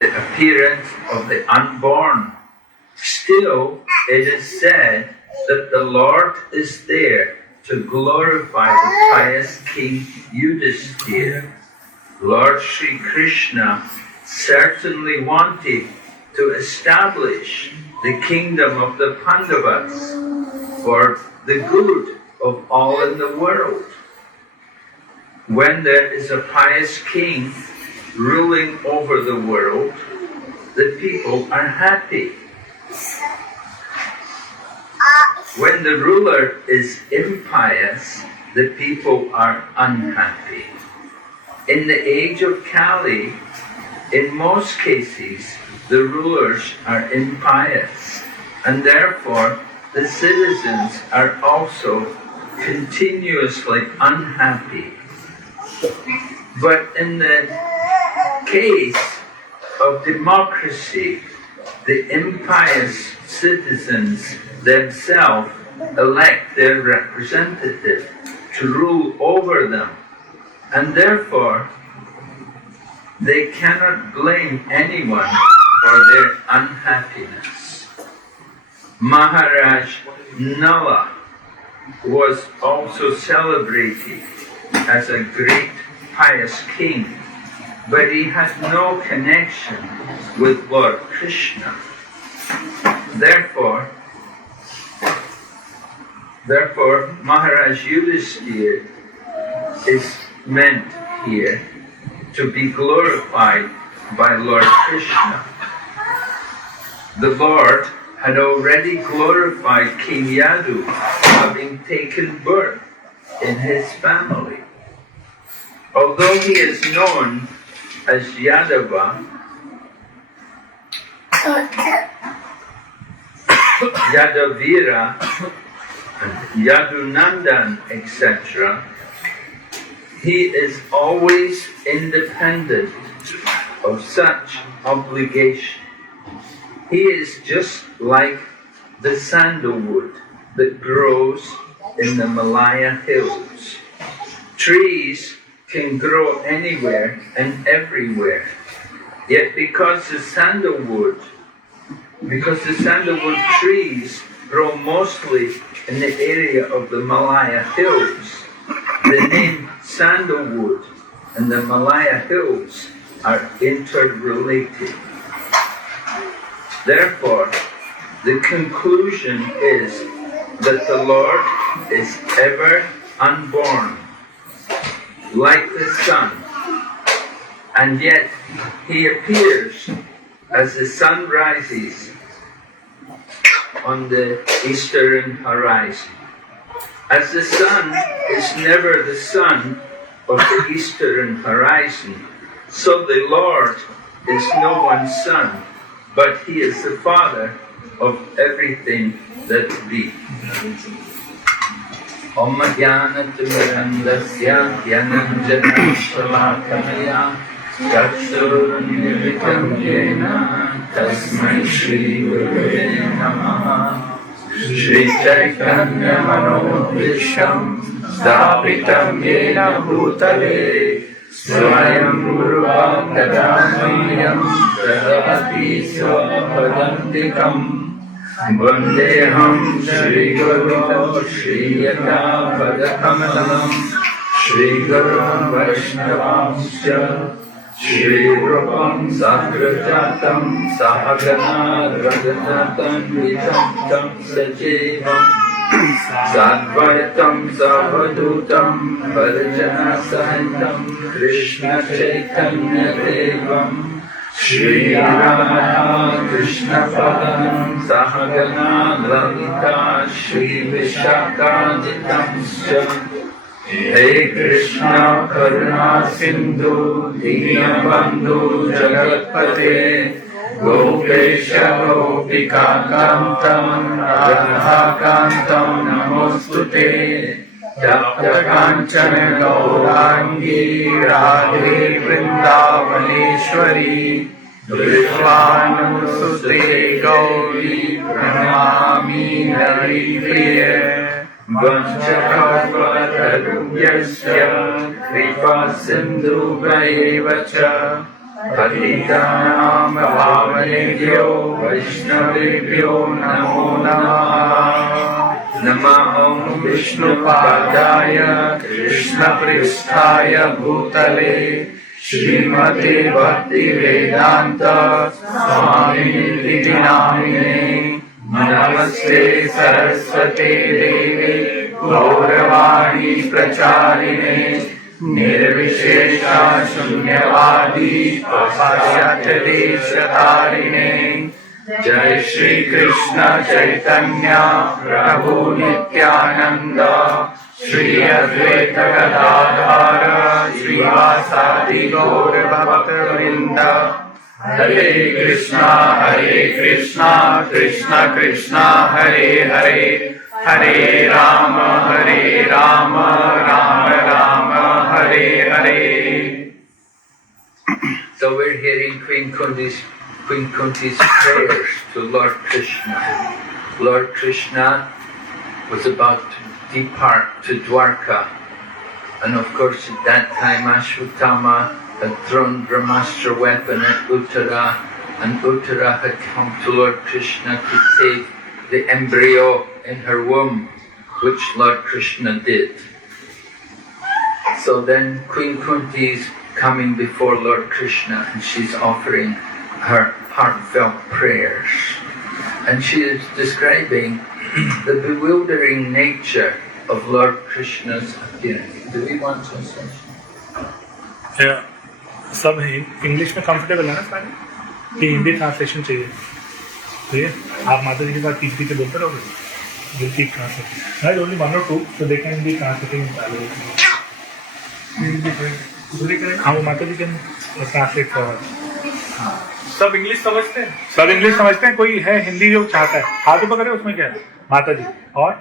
the appearance of the unborn. Still, it is said that the Lord is there to glorify the pious King Yudhisthira. Lord Sri Krishna certainly wanted to establish the kingdom of the Pandavas for the good of all in the world. When there is a pious king ruling over the world, the people are happy. When the ruler is impious, the people are unhappy. In the age of Kali, in most cases, the rulers are impious, and therefore the citizens are also continuously unhappy. But in the case of democracy, the impious citizens themselves elect their representative to rule over them, and therefore they cannot blame anyone for their unhappiness. Maharaj Nala was also celebrated as a great pious king, but he had no connection with Lord Krishna. Therefore, Maharaj Yudhisthira is meant here to be glorified by Lord Krishna. The Lord had already glorified King Yadu, having taken birth in his family. Although he is known as Yadava, Yadavira, Yadunandan, etc., he is always independent of such obligation. He is just like the sandalwood that grows in the Malaya hills. Trees can grow anywhere and everywhere, yet because the sandalwood trees grow mostly in the area of the Malaya hills, the name sandalwood and the Malaya hills are interrelated. Therefore, the conclusion is that the Lord is ever unborn, like the sun, and yet he appears as the sun rises on the eastern horizon. As the sun is never the sun of the eastern horizon, so the Lord is no one's son, but he is the Father of everything that be. Om Jnana-timirandasya Jnana-shalakaya Chakshurunmilitam Yena Tasmai Shri Gurave Namaha Shri Chaitanya Manobhisham Sthapitam Yena Bhutale Swayam Gurvam Tadamayyam Tadati Svapadantikam Vandeham Shri Guru Shri Yata Padakamalam Shri Guru Vaishnavamsya Shri Rupam Sagrajatam Sahagana Ragajatam Vitamtam Sajivam Sadvaitam Savadutam Varjana Sahitam Krishna Chaitanya Devam Shri Radha Krishna Padam Sahagana Lalita Shri Vishakaditamsya Hey Krishna Karuna Sindhu Dinabandhu Jagatpate Gopesha Gopika Kantam Radha Kantam Namostute Japta Kanchana Gaurangi Radhe Vrindavaneshwari Vishwanusute Gauri Pranami Haripriya Vanchakalpatarubhyasya Kripa Sindhu Vaevacha पतितानां पावनेभ्यो वैष्णवेभ्यो नमो नमः। नमः विष्णुपादाय कृष्णपृष्ठाय भूतले श्रीमते भक्तिवेदान्त स्वामिनिति नामिने। नमस्ते सरस्वते देवे गौरवाणी प्रचारिणे निर्विशेषा शून्यवादी पाश्चात्य देशतारिणे। जय श्री कृष्ण चैतन्य प्रभु नित्यानंद श्री अद्वैत गदाधर श्रीवासादि गौर भक्तवृंद। हरे कृष्णा कृष्णा कृष्णा हरे हरे, हरे Ram Ram Ram Hare Hare. So we're hearing Queen Kunti's prayers to Lord Krishna. Lord Krishna was about to depart to Dwarka, and of course at that time Ashwatthama had thrown Brahmastra weapon at Uttara, and Uttara had come to Lord Krishna to save the embryo in her womb, which Lord Krishna did. So then Queen Kunti is coming before Lord Krishna and she's offering her heartfelt prayers. And she is describing the bewildering nature of Lord Krishna's appearance. Do we want to say? Yeah. सब English में comfortable है ना सारे, कि Hindi translation चाहिए? ठीक है, आप माता जी के साथ पीछे पीछे बोलते रहोगे, will keep translating. I only one or two, so they can be translating in parallel. हाँ, वो माता जी कैन ट्रांसलेट फॉर। सब इंग्लिश समझते हैं, सब इंग्लिश समझते हैं। कोई है हिंदी जो चाहता है, हाथ पकड़े, उसमें क्या है? माता जी और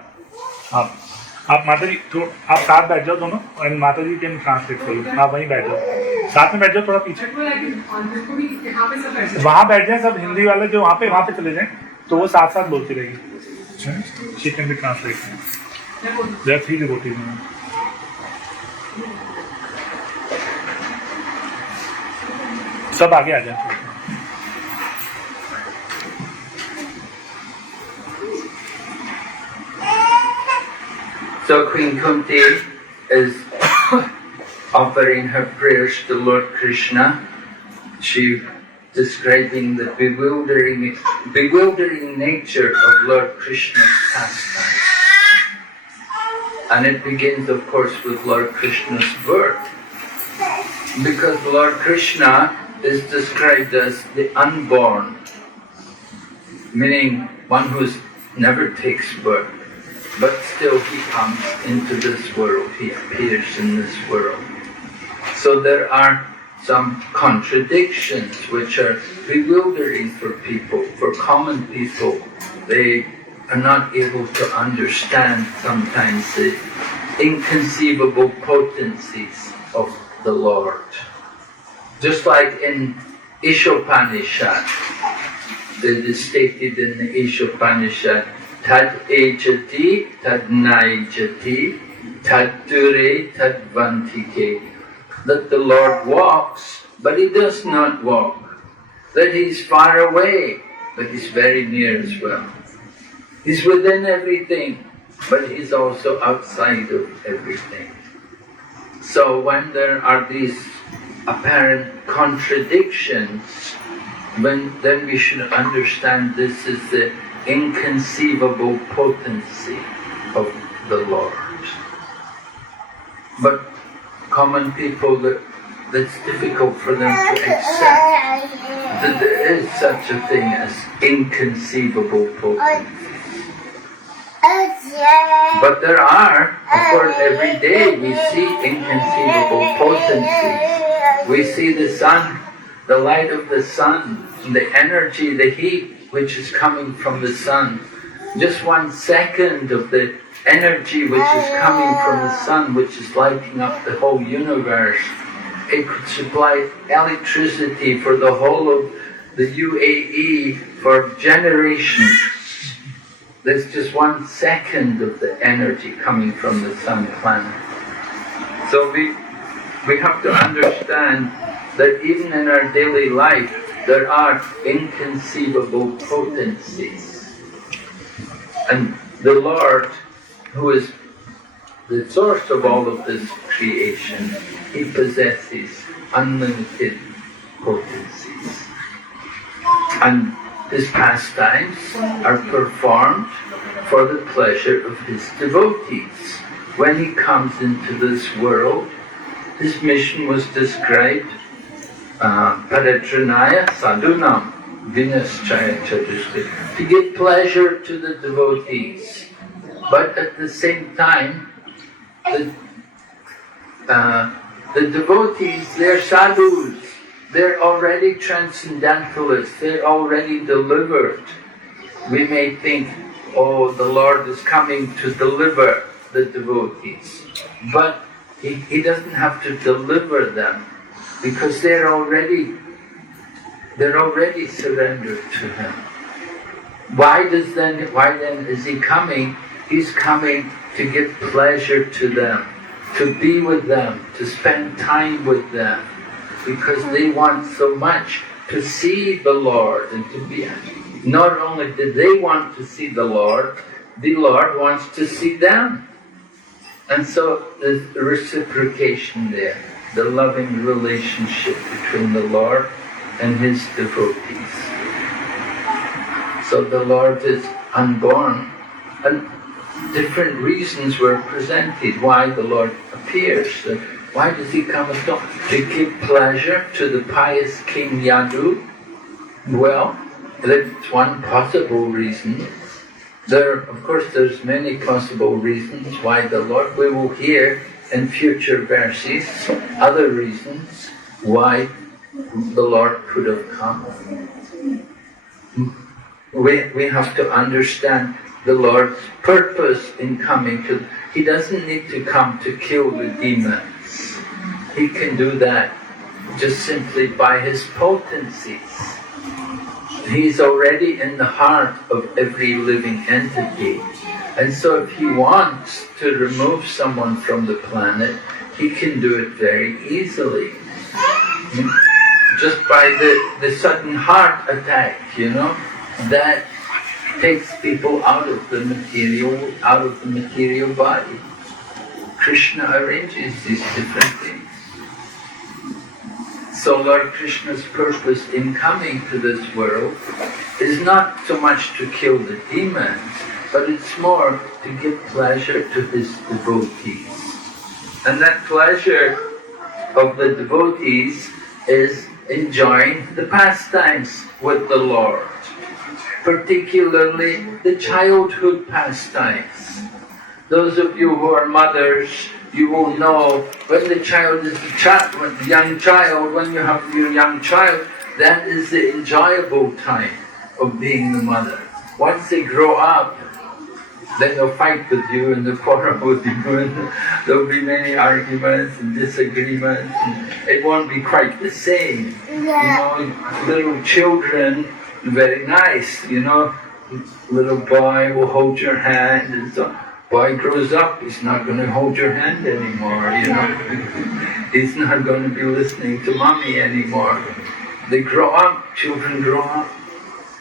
आप माता जी, तो आप साथ बैठ जाओ दोनों, और माता जी कैन ट्रांसलेट फॉर यू। आप वहीं बैठ जाओ, साथ में बैठ जाओ, थोड़ा पीछे वहाँ बैठ जाए सब हिंदी वाले जो वहाँ पे चले जाएं, तो वो साथ साथ बोलती रहेगी। She can be translate. There are 3 devotees. सब आगे आ जाए। So Queen Kunti is offering her prayers to Lord Krishna. She describing the bewildering nature of Lord Krishna's pastime. And it begins, of course, with Lord Krishna's birth. Because Lord Krishna is described as the unborn, meaning one who never takes birth. But still he comes into this world, he appears in this world. So there are some contradictions which are bewildering for people, for common people. They are not able to understand sometimes the inconceivable potencies of the Lord. Just like in Ishopanishad, it is stated in the Ishopanishad, Tad ejati, tad naijati, tad dure, tad vantike. That the Lord walks, but he does not walk. That he's far away, but he's very near as well. He's within everything, but he's also outside of everything. So when there are these apparent contradictions, then we should understand this is the inconceivable potency of the Lord. But common people, that's difficult for them to accept that there is such a thing as inconceivable potency. But there are, of course, every day we see inconceivable potencies. We see the sun, the light of the sun, the energy, the heat which is coming from the sun. Just 1 second of the energy which is coming from the sun, which is lighting up the whole universe. It could supply electricity for the whole of the UAE for generations. There's just 1 second of the energy coming from the sun planet. So we have to understand that even in our daily life there are inconceivable potencies. And the Lord, who is the source of all of this creation, He possesses unlimited potencies. And His pastimes are performed for the pleasure of His devotees. When He comes into this world, His mission was described, Paritranaya sadhunam vinaschaya chadushti, to give pleasure to the devotees. But at the same time, the devotees, they're sadhus, they're already transcendentalists, they're already delivered. We may think, oh, the Lord is coming to deliver the devotees. But He doesn't have to deliver them, because they're already surrendered to Him. Why then is He coming? He's coming to give pleasure to them, to be with them, to spend time with them, because they want so much to see the Lord and to be. Not only do they want to see the Lord wants to see them. And so there's reciprocation there, the loving relationship between the Lord and His devotees. So the Lord is unborn, and different reasons were presented why the Lord appears. Why does He come at all? To give pleasure to the pious King Yadu? Well, that's one possible reason. Of course, there's many possible reasons why the Lord, we will hear in future verses, other reasons why the Lord could have come. We have to understand the Lord's purpose in coming to. He doesn't need to come to kill the demons. He can do that just simply by His potencies. He's already in the heart of every living entity. And so if He wants to remove someone from the planet, He can do it very easily. Just by the sudden heart attack, that takes people out of the material body. Krishna arranges these different things. So Lord Krishna's purpose in coming to this world is not so much to kill the demons, but it's more to give pleasure to His devotees. And that pleasure of the devotees is enjoying the pastimes with the Lord, particularly the childhood pastimes. Those of you who are mothers, you will know when the child is when you have your young child, that is the enjoyable time of being the mother. Once they grow up, then they'll fight with you and they'll quarrel with you, and there'll be many arguments and disagreements, and it won't be quite the same. Little children, very nice, little boy will hold your hand, and so boy grows up, he's not going to hold your hand anymore, He's not going to be listening to mommy anymore. They grow up, children grow up,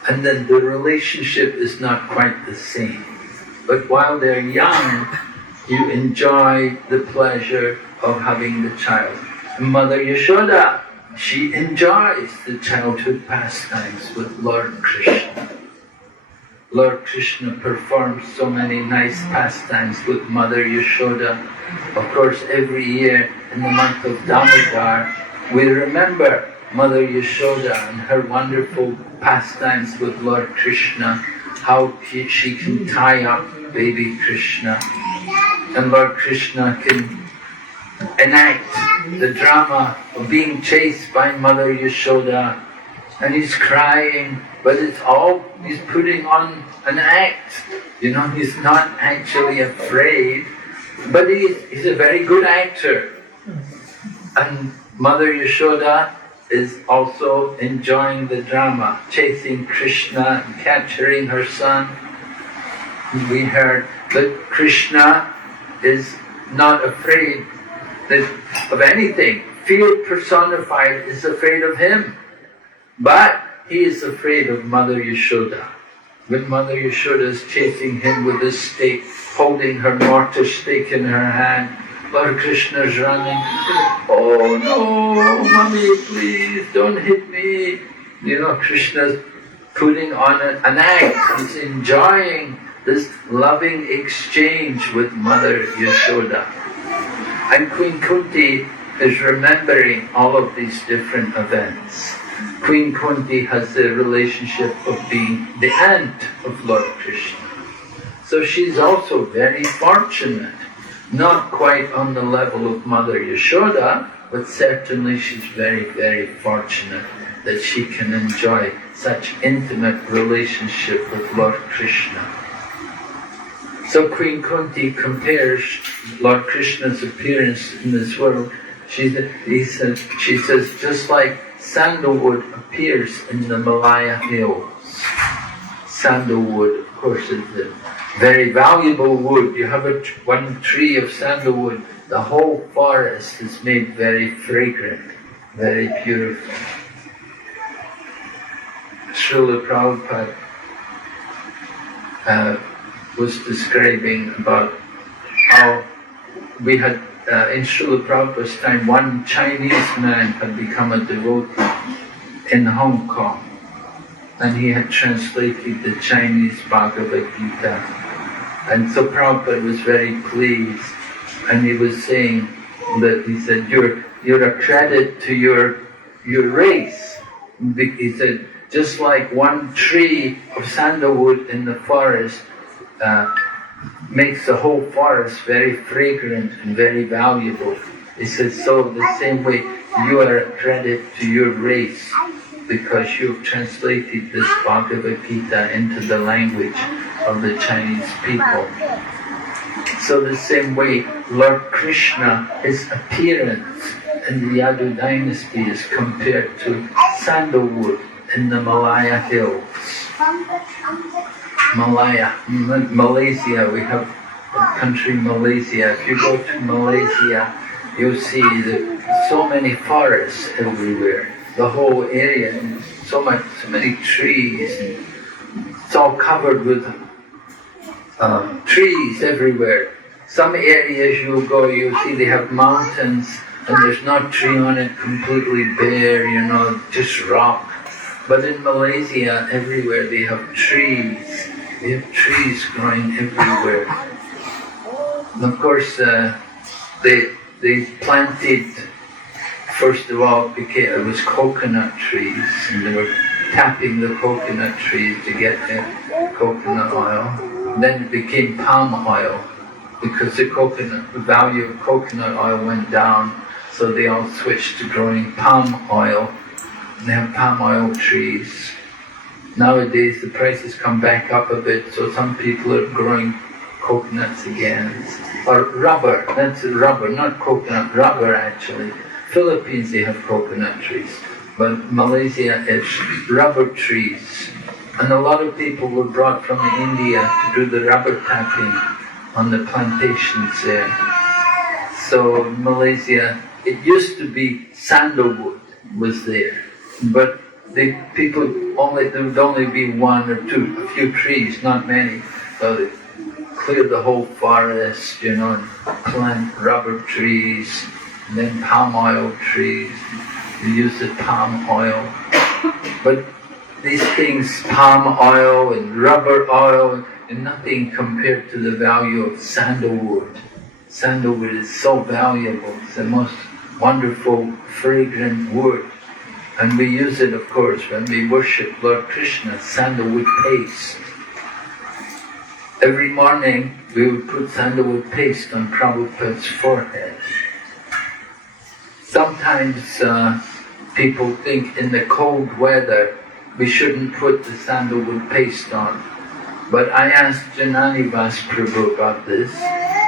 and then the relationship is not quite the same. But while they're young, you enjoy the pleasure of having the child. Mother Yashoda, she enjoys the childhood pastimes with Lord Krishna. Lord Krishna performs so many nice pastimes with Mother Yashoda. Of course, every year in the month of Damodar, we remember Mother Yashoda and her wonderful pastimes with Lord Krishna, how she can tie up baby Krishna. And Lord Krishna can enact the drama of being chased by Mother Yashoda, and he's crying, but he's putting on an act. He's not actually afraid, but he's a very good actor. And Mother Yashoda is also enjoying the drama, chasing Krishna and capturing her son. We heard that Krishna is not afraid of anything fear personified, is afraid of him. But he is afraid of Mother Yashoda. When Mother Yashoda is chasing him with a stake, holding her mortar stake in her hand, Lord Krishna's running. Oh no, Mommy, please don't hit me. You know, Krishna's putting on an act. He's enjoying this loving exchange with Mother Yashoda. And Queen Kunti is remembering all of these different events. Queen Kunti has the relationship of being the aunt of Lord Krishna. So she's also very fortunate. Not quite on the level of Mother Yashoda, but certainly she's very, very fortunate that she can enjoy such intimate relationship with Lord Krishna. So Queen Kunti compares Lord Krishna's appearance in this world. She says, just like sandalwood appears in the Malaya hills. Sandalwood, of course, is a very valuable wood. You have one tree of sandalwood, the whole forest is made very fragrant, very beautiful. Srila Prabhupada was describing about how we had, in Srila Prabhupada's time, one Chinese man had become a devotee in Hong Kong, and he had translated the Chinese Bhagavad Gita. And so Prabhupada was very pleased, and he was saying that, he said, you're a credit to your race. He said, just like one tree of sandalwood in the forest makes the whole forest very fragrant and very valuable. He said, so the same way you are a credit to your race because you've translated this Bhagavad Gita into the language of the Chinese people. So the same way Lord Krishna, his appearance in the Yadu dynasty is compared to sandalwood in the Malaya hills. Malaysia, we have the country Malaysia. If you go to Malaysia, you'll see that so many forests everywhere. The whole area, so many trees. It's all covered with trees everywhere. Some areas you'll go, you'll see they have mountains and there's not a tree on it, completely bare, you know, just rock. But in Malaysia, everywhere they have trees. They have trees growing everywhere. And of course, they planted, first of all, it was coconut trees, and they were tapping the coconut trees to get the coconut oil. And then it became palm oil, because the value of coconut oil went down, so they all switched to growing palm oil. And they have palm oil trees. Nowadays the prices come back up a bit, so some people are growing coconuts again. Or rubber, that's rubber, not coconut, rubber actually. Philippines they have coconut trees, but Malaysia it's rubber trees. And a lot of people were brought from India to do the rubber tapping on the plantations there. So Malaysia, it used to be sandalwood was there. But there would only be one or two, a few trees, not many. So they cleared the whole forest, you know, and plant rubber trees, and then palm oil trees. They use the palm oil. But these things, palm oil and rubber oil, are nothing compared to the value of sandalwood. Sandalwood is so valuable. It's the most wonderful, fragrant wood. And we use it, of course, when we worship Lord Krishna, sandalwood paste. Every morning we would put sandalwood paste on Prabhupada's forehead. Sometimes people think in the cold weather we shouldn't put the sandalwood paste on. But I asked Jananivas Prabhu about this.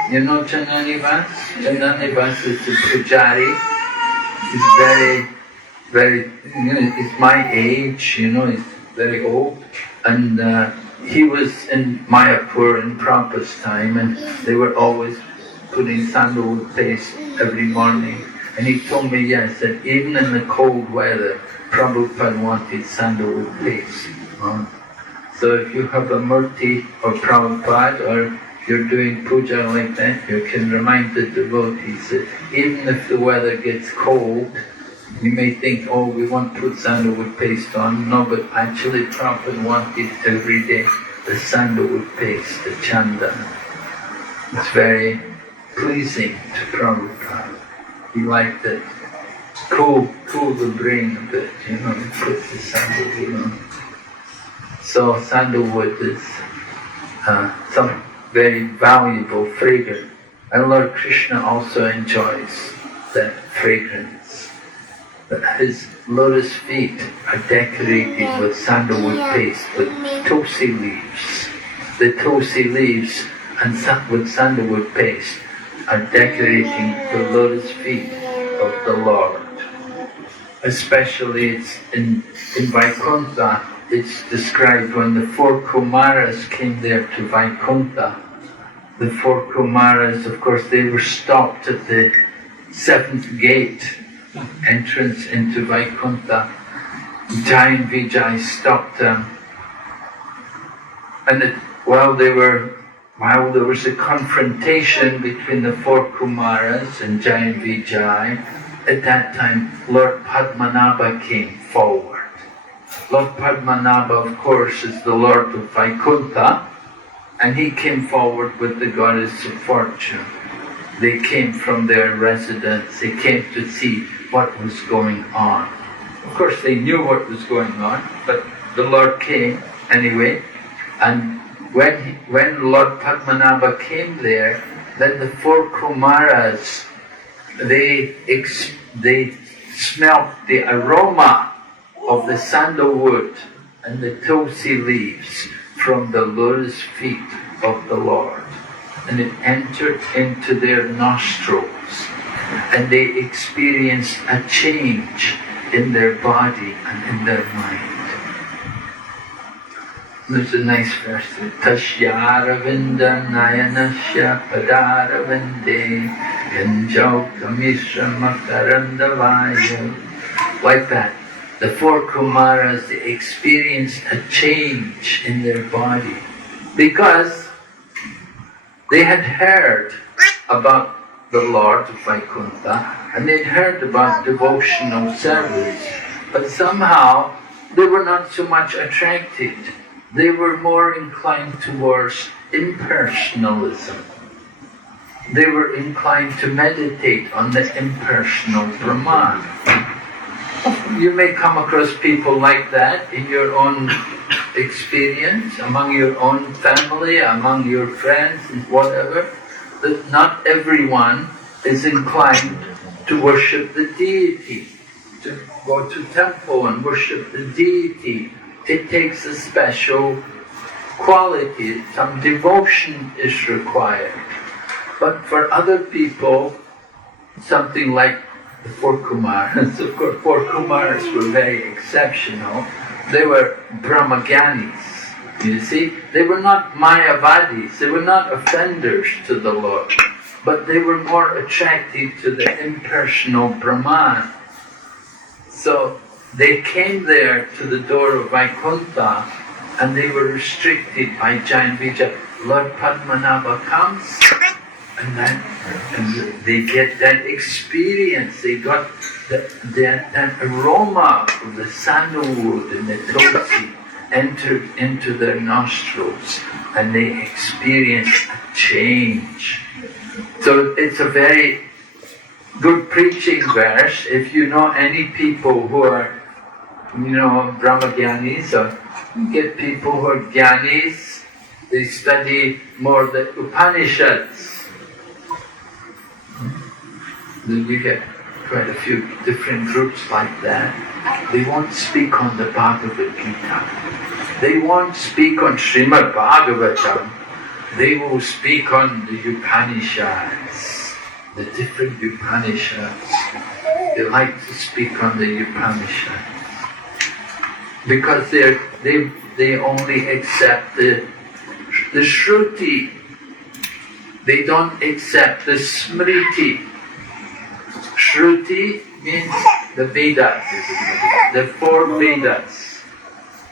You know Jananivas? Jananivas is the pujari. He's very, he's my age, he's very old, and he was in Mayapur in Prabhupada's time, and they were always putting sandalwood paste every morning. And he told me, yes, that even in the cold weather, Prabhupada wanted sandalwood paste. So if you have a murti or Prabhupada, or if you're doing puja like that, you can remind the devotees that even if the weather gets cold, you may think, oh, we want to put sandalwood paste on. No, but actually Prabhupada wanted every day the sandalwood paste, the chandan. It's very pleasing to Prabhupada. He liked it. Cool the brain a bit, he puts the sandalwood on. So sandalwood is some very valuable fragrance. And Lord Krishna also enjoys that fragrance. His lotus feet are decorated with sandalwood paste, with tulsi leaves. The tulsi leaves and with sandalwood paste are decorating the lotus feet of the Lord. Especially it's in Vaikuntha, it's described when the 4 Kumaras came there to Vaikuntha. The 4 Kumaras, of course, they were stopped at the 7th gate, entrance into Vaikuntha. Jai and Vijay stopped them. And while there was a confrontation between the 4 Kumaras and Jai and Vijay, at that time Lord Padmanabha came forward. Lord Padmanabha, of course, is the Lord of Vaikuntha, and he came forward with the goddess of fortune. They came from their residence, they came to see what was going on. Of course they knew what was going on, but the Lord came anyway, and when Lord Padmanabha came there, then the 4 Kumaras, they smelt the aroma of the sandalwood and the tulsi leaves from the lotus feet of the Lord. And it entered into their nostrils, and they experienced a change in their body and in their mind. There's a nice verse. Tashyaravinda nayanasya padaravinde yanjau kamishra makarandavaya. Like that. The 4 Kumaras, they experienced a change in their body because they had heard about the Lord of Vaikuntha and they'd heard about devotional service, but somehow they were not so much attracted. They were more inclined towards impersonalism. They were inclined to meditate on the impersonal Brahman. You may come across people like that in your own experience, among your own family, among your friends, and whatever, that not everyone is inclined to worship the deity, to go to temple and worship the deity. It takes a special quality, some devotion is required. But for other people, something like the 4 Kumaras, of course 4 Kumaras were very exceptional. They were Brahmagyanis, you see. They were not Mayavadis, they were not offenders to the Lord, but they were more attracted to the impersonal Brahman. So they came there to the door of Vaikuntha and they were restricted by Jai and Vijay. Lord Padmanabha comes and they get that experience, they got that aroma of the sandalwood and the tulsi entered into their nostrils and they experience a change. So it's a very good preaching verse. If you know any people who are, Brahmagyanis, or you get people who are Gyanis, they study more the Upanishads. You get quite a few different groups like that. They won't speak on the Bhagavad Gita. They won't speak on Srimad Bhagavatam. They will speak on the Upanishads, the different Upanishads. They like to speak on the Upanishads because they only accept the Shruti. They don't accept the Smriti. Shruti means the Vedas, the 4 Vedas.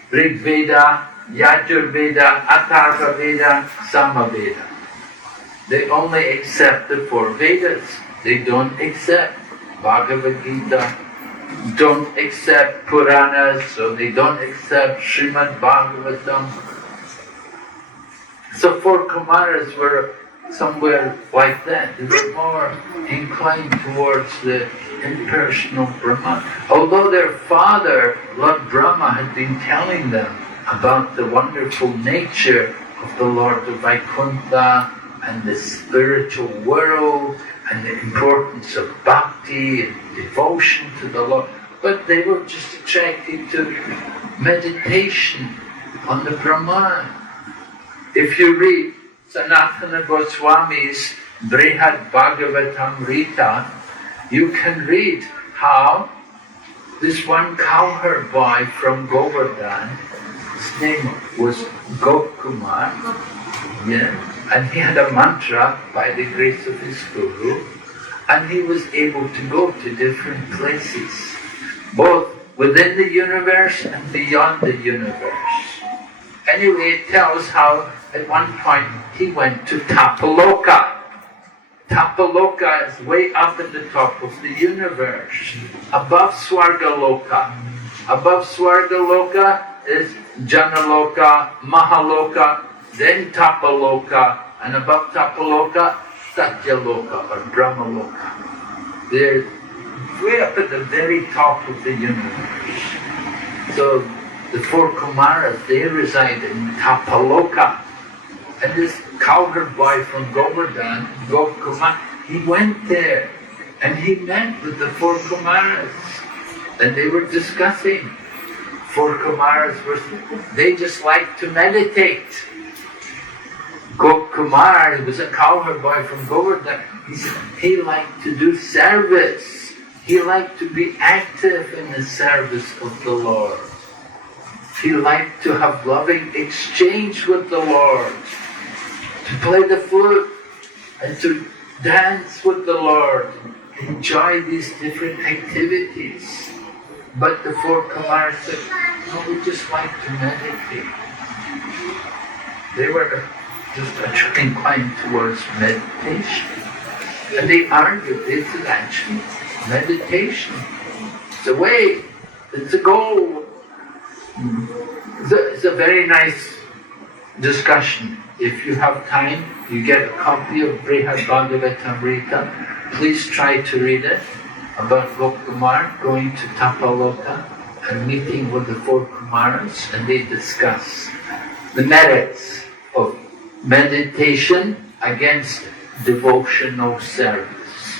Rig Veda, Yajur Veda, Atharva Veda, Sama Veda. They only accept the 4 Vedas. They don't accept Bhagavad Gita, don't accept Puranas, so they don't accept Srimad Bhagavatam. So 4 Kumaras were somewhere like that. They were more inclined towards the impersonal Brahman. Although their father, Lord Brahma, had been telling them about the wonderful nature of the Lord of Vaikuntha and the spiritual world and the importance of bhakti and devotion to the Lord, but they were just attracted to meditation on the Brahman. If you read Sanatana Goswami's Brihad Bhagavatamrita, you can read how this one cowherd boy from Govardhan, his name was Gokumar, and he had a mantra by the grace of his guru, and he was able to go to different places, both within the universe and beyond the universe. Anyway, it tells how at one point he went to Tapaloka. Tapaloka is way up at the top of the universe, above Swargaloka. Above Swargaloka is Janaloka, Mahaloka, then Tapaloka, and above Tapaloka, Satyaloka or Brahmaloka. They're way up at the very top of the universe. So the 4 Kumaras, they reside in Tapaloka. And this cowherd boy from Govardhan, Gokumar, he went there and he met with the 4 Kumaras. And they were discussing. 4 Kumaras they just liked to meditate. Gokumar, he was a cowherd boy from Govardhan, he liked to do service. He liked to be active in the service of the Lord. He liked to have loving exchange with the Lord, to play the flute and to dance with the Lord, enjoy these different activities. But the 4 Kumars said, no, we just like to meditate. They were just inclined towards meditation. And they argued, this is actually meditation. It's a way, it's a goal. It's a very nice discussion. If you have time, you get a copy of Brihad Bhagavatamrita. Please try to read it about Gokumar going to Tapaloka and meeting with the 4 Kumaras, and they discuss the merits of meditation against devotional service.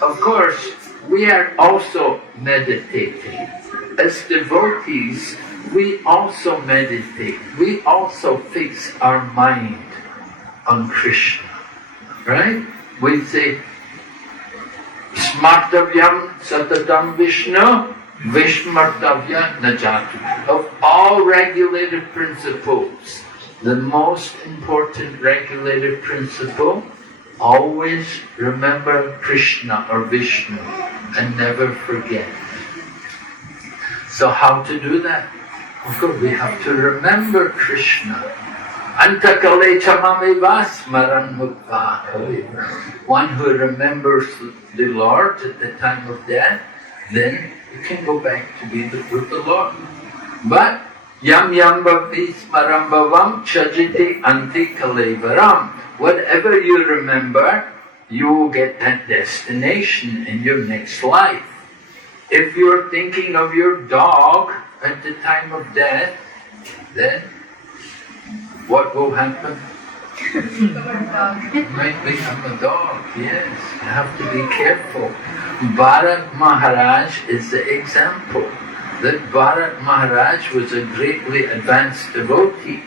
Of course, we are also meditating. As devotees, we also meditate. We also fix our mind on Krishna. Right? We say, Smartavyam Satatam Vishnu, Vishmartavya Najatu. Of all regulated principles, the most important regulated principle, always remember Krishna or Vishnu and never forget. So how to do that? Of course, we have to remember Krishna. Antakale chamameva smaran mukta. One who remembers the Lord at the time of death, then you can go back to be with the Lord. But yam yam bhakti smaram bhavam chajiti anti kalevaram. Whatever you remember, you will get that destination in your next life. If you're thinking of your dog at the time of death, then what will happen? You might become a dog, yes. You have to be careful. Bharat Maharaj is the example. That Bharat Maharaj was a greatly advanced devotee.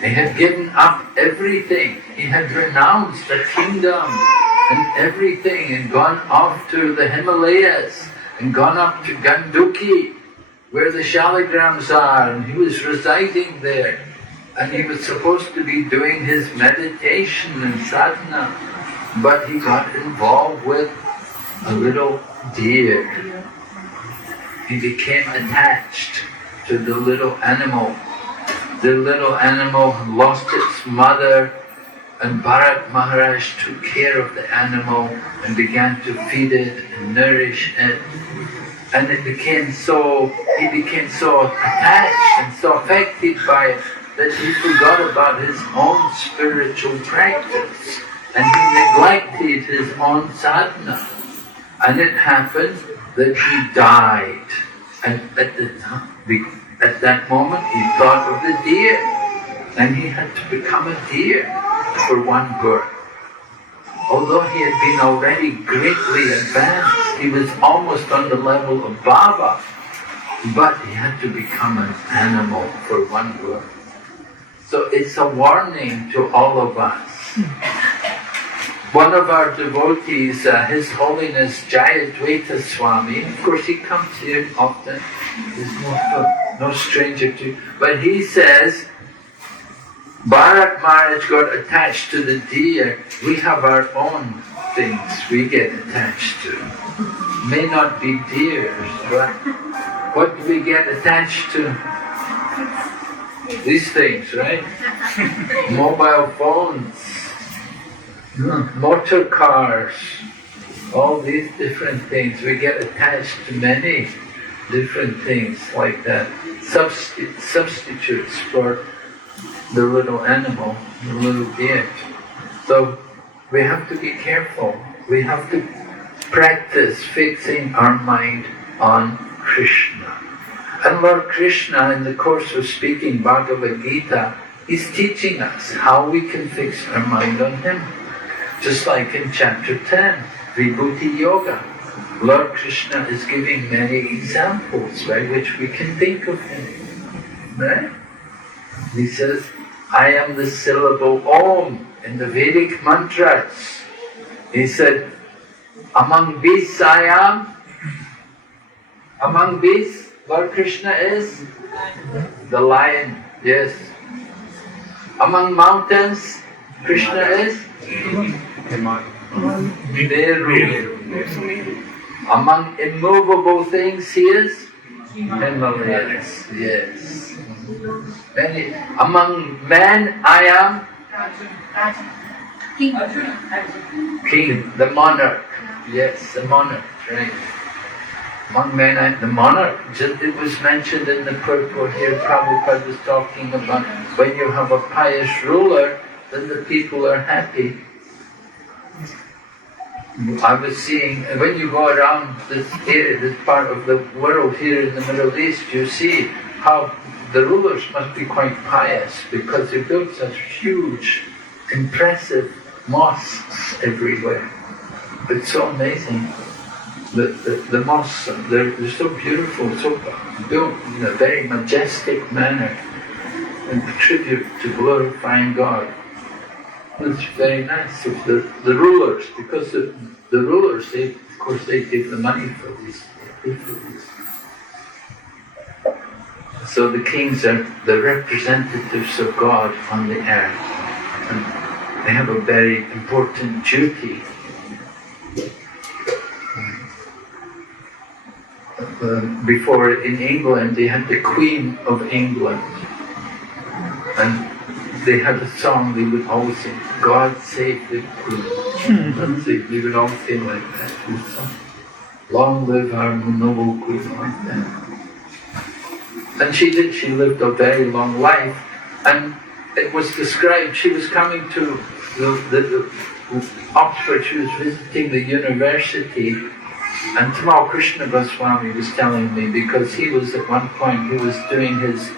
He had given up everything. He had renounced the kingdom and everything and gone off to the Himalayas and gone up to Ganduki, where the Shaligrams are, and he was residing there. And he was supposed to be doing his meditation and sadhana, but he got involved with a little deer. He became attached to the little animal. The little animal lost its mother, and Bharat Maharaj took care of the animal and began to feed it and nourish it. And he became so attached and so affected by it that he forgot about his own spiritual practice and he neglected his own sadhana. And it happened that he died. And at that moment he thought of the deer, and he had to become a deer for one birth. Although he had been already greatly advanced, he was almost on the level of Baba, but he had to become an animal for one birth. So it's a warning to all of us. One of our devotees, His Holiness Jayadvaita Swami, of course he comes here often, he's no stranger to, but he says, Bharat Maharaj got attached to the deer. We have our own things we get attached to. May not be deers, but what do we get attached to? These things, right? Mobile phones, motor cars, all these different things. We get attached to many different things like that. Substitutes for the little animal, the little deer. So we have to be careful. We have to practice fixing our mind on Krishna. And Lord Krishna, in the course of speaking Bhagavad Gita, He's teaching us how we can fix our mind on Him. Just like in chapter 10, Vibhuti Yoga, Lord Krishna is giving many examples by which we can think of Him. Right? He says, I am the syllable Om in the Vedic mantras. He said, among beasts I am. Among beasts, Lord Krishna is the lion, yes. Among mountains, Krishna is Meru. Among immovable things, He is Himalayas, yes. Many. Among men, I am King, the monarch. Yes, the monarch, right. Among men, the monarch, it was mentioned in the purport here, Prabhupada was talking about when you have a pious ruler, then the people are happy. I was seeing, when you go around this area, this part of the world here in the Middle East, you see how the rulers must be quite pious because they built such huge, impressive mosques everywhere. It's so amazing. The mosques, they're so beautiful, so built in a very majestic manner and contribute to glorifying God. It's very nice of the rulers, because the rulers, they give the money for these people. So the kings are the representatives of God on the earth, and they have a very important duty. Before in England, they had the Queen of England, and they had a song they would always sing, God save the Queen. That's it, they would always sing like that. Long live our noble Queen, like that. And she lived a very long life, and it was described, she was coming to the Oxford, she was visiting the university, and Tamal Krishna Goswami was telling me, because he was at one point, he was doing his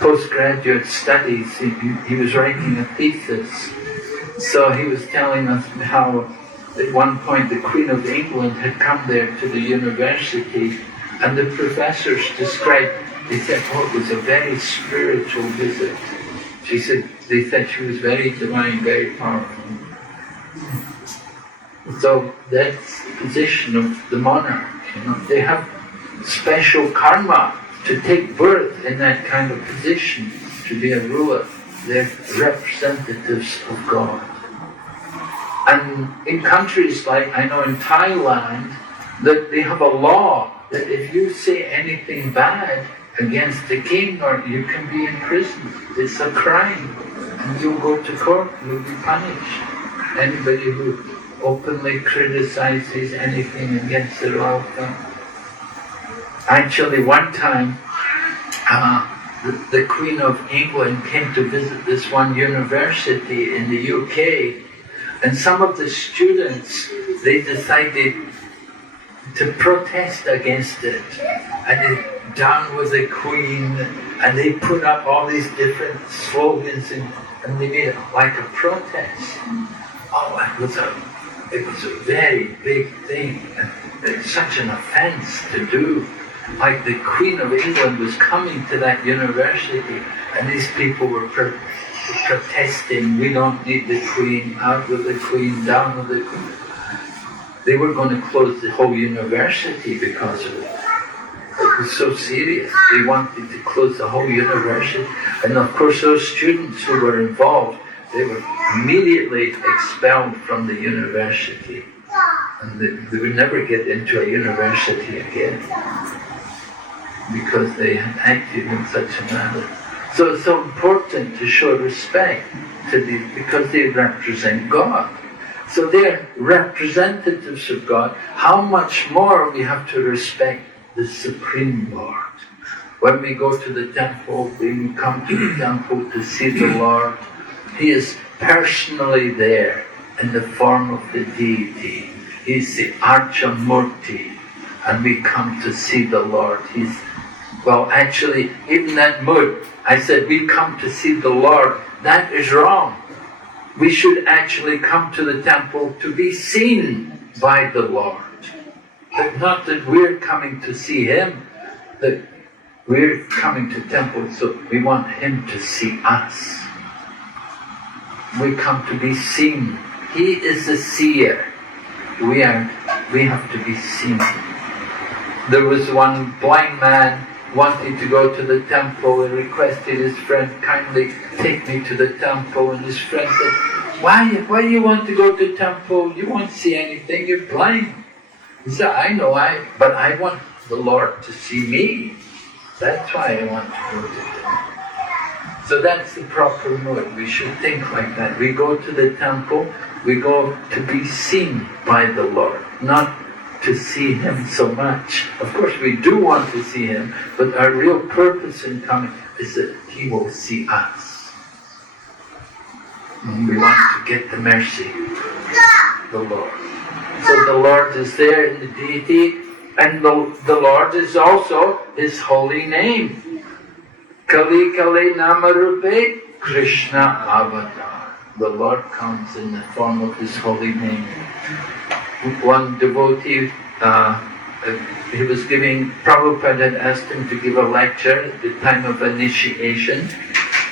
postgraduate studies, he was writing a thesis. So he was telling us how at one point the Queen of England had come there to the university, and the professors described, they said, oh, it was a very spiritual visit. They said she was very divine, very powerful. So that's the position of the monarch, They have special karma to take birth in that kind of position, to be a ruler. They're representatives of God. And in countries like, I know in Thailand, that they have a law that if you say anything bad against the king, or you can be in prison. It's a crime. And you'll go to court, you'll be punished. Anybody who openly criticizes anything against the royal family. Actually, one time, the Queen of England came to visit this one university in the UK, and some of the students, they decided to protest against it, and they down with the Queen, and they put up all these different slogans, and they made it like a protest. Oh, it was a very big thing, and it's such an offence to do. Like the Queen of England was coming to that university, and these people were protesting, we don't need the Queen, out with the Queen, down with the Queen. They were going to close the whole university because of it. It was so serious. They wanted to close the whole university. And of course those students who were involved, they were immediately expelled from the university. And they would never get into a university again, because they had acted in such a manner. So it's so important to show respect to these, because they represent God. So they're representatives of God. How much more we have to respect the Supreme Lord. When we go to the temple, when we come to the temple to see the Lord, He is personally there in the form of the deity. He's the Archamurti, and we come to see the Lord. Well, actually, even that mood, I said, we come to see the Lord. That is wrong. We should actually come to the temple to be seen by the Lord. But not that we're coming to see Him, that we're coming to temple so we want Him to see us. We come to be seen. He is the seer. We have to be seen. There was one blind man wanting to go to the temple and requested his friend, kindly take me to the temple. And his friend said, why do you want to go to the temple? You won't see anything, you're blind. He said, I know, but I want the Lord to see me. That's why I want to go to the temple. So that's the proper mood. We should think like that. We go to the temple, we go to be seen by the Lord, not to see Him so much. Of course we do want to see Him, but our real purpose in coming is that He will see us. And we want to get the mercy of the Lord. So the Lord is there in the deity, and the Lord is also His holy name. Kali Kali Namarupe Krishna Avatar. The Lord comes in the form of His holy name. One devotee, he was giving, Prabhupada had asked him to give a lecture at the time of initiation,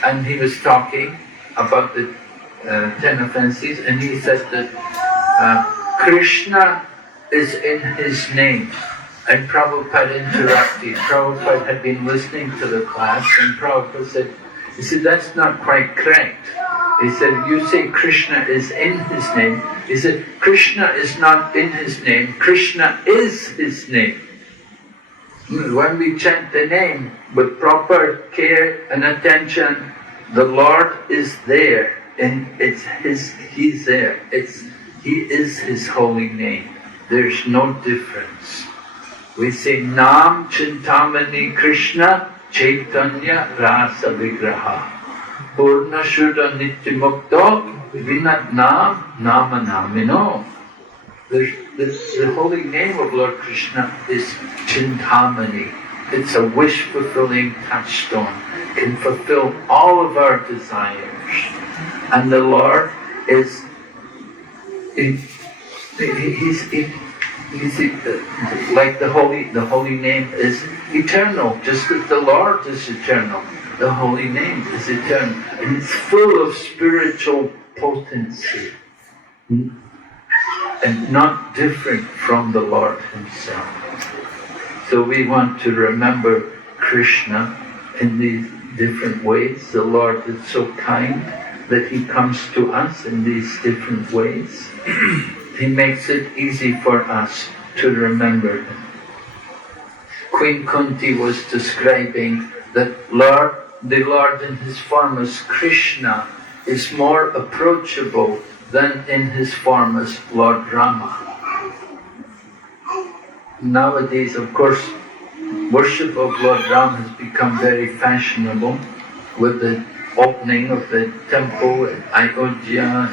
and he was talking about the 10 offences, and he said that Krishna is in his name. And Prabhupada interrupted. Prabhupada had been listening to the class, and Prabhupada said, he said, that's not quite correct. He said, you say Krishna is in his name. He said, Krishna is not in his name, Krishna is his name. When we chant the name with proper care and attention, the Lord is there, and He's there. He is His holy name. There's no difference. We say Nam Chintamani Krishna Chaitanya Rasa Vigraha Purna Shuddha Nityamukta Vinat Nam Nama Namino. The holy name of Lord Krishna is Chintamani. It's a wish-fulfilling touchstone. It can fulfill all of our desires. And the Lord is like the holy name is eternal, just as the Lord is eternal. The holy name is eternal, and it's full of spiritual potency, and not different from the Lord Himself. So we want to remember Krishna in these different ways. The Lord is so kind that He comes to us in these different ways. He makes it easy for us to remember him. Queen Kunti was describing that the Lord in his form as Krishna is more approachable than in his form as Lord Rama. Nowadays, of course, worship of Lord Ram has become very fashionable with the opening of the temple in Ayodhya.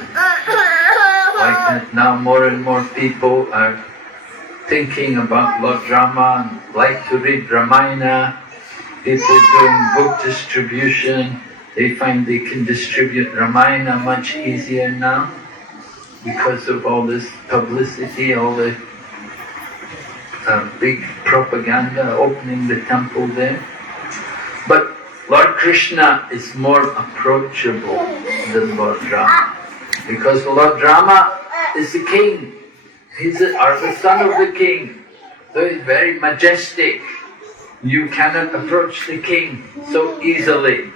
Like that, now more and more people are thinking about Lord Rama and like to read Ramayana. People doing book distribution, they find they can distribute Ramayana much easier now because of all this publicity, all the big propaganda opening the temple there. But Lord Krishna is more approachable than Lord Rama because Lord Rama is the king. He's the son of the king. So he's very majestic. You cannot approach the king so easily.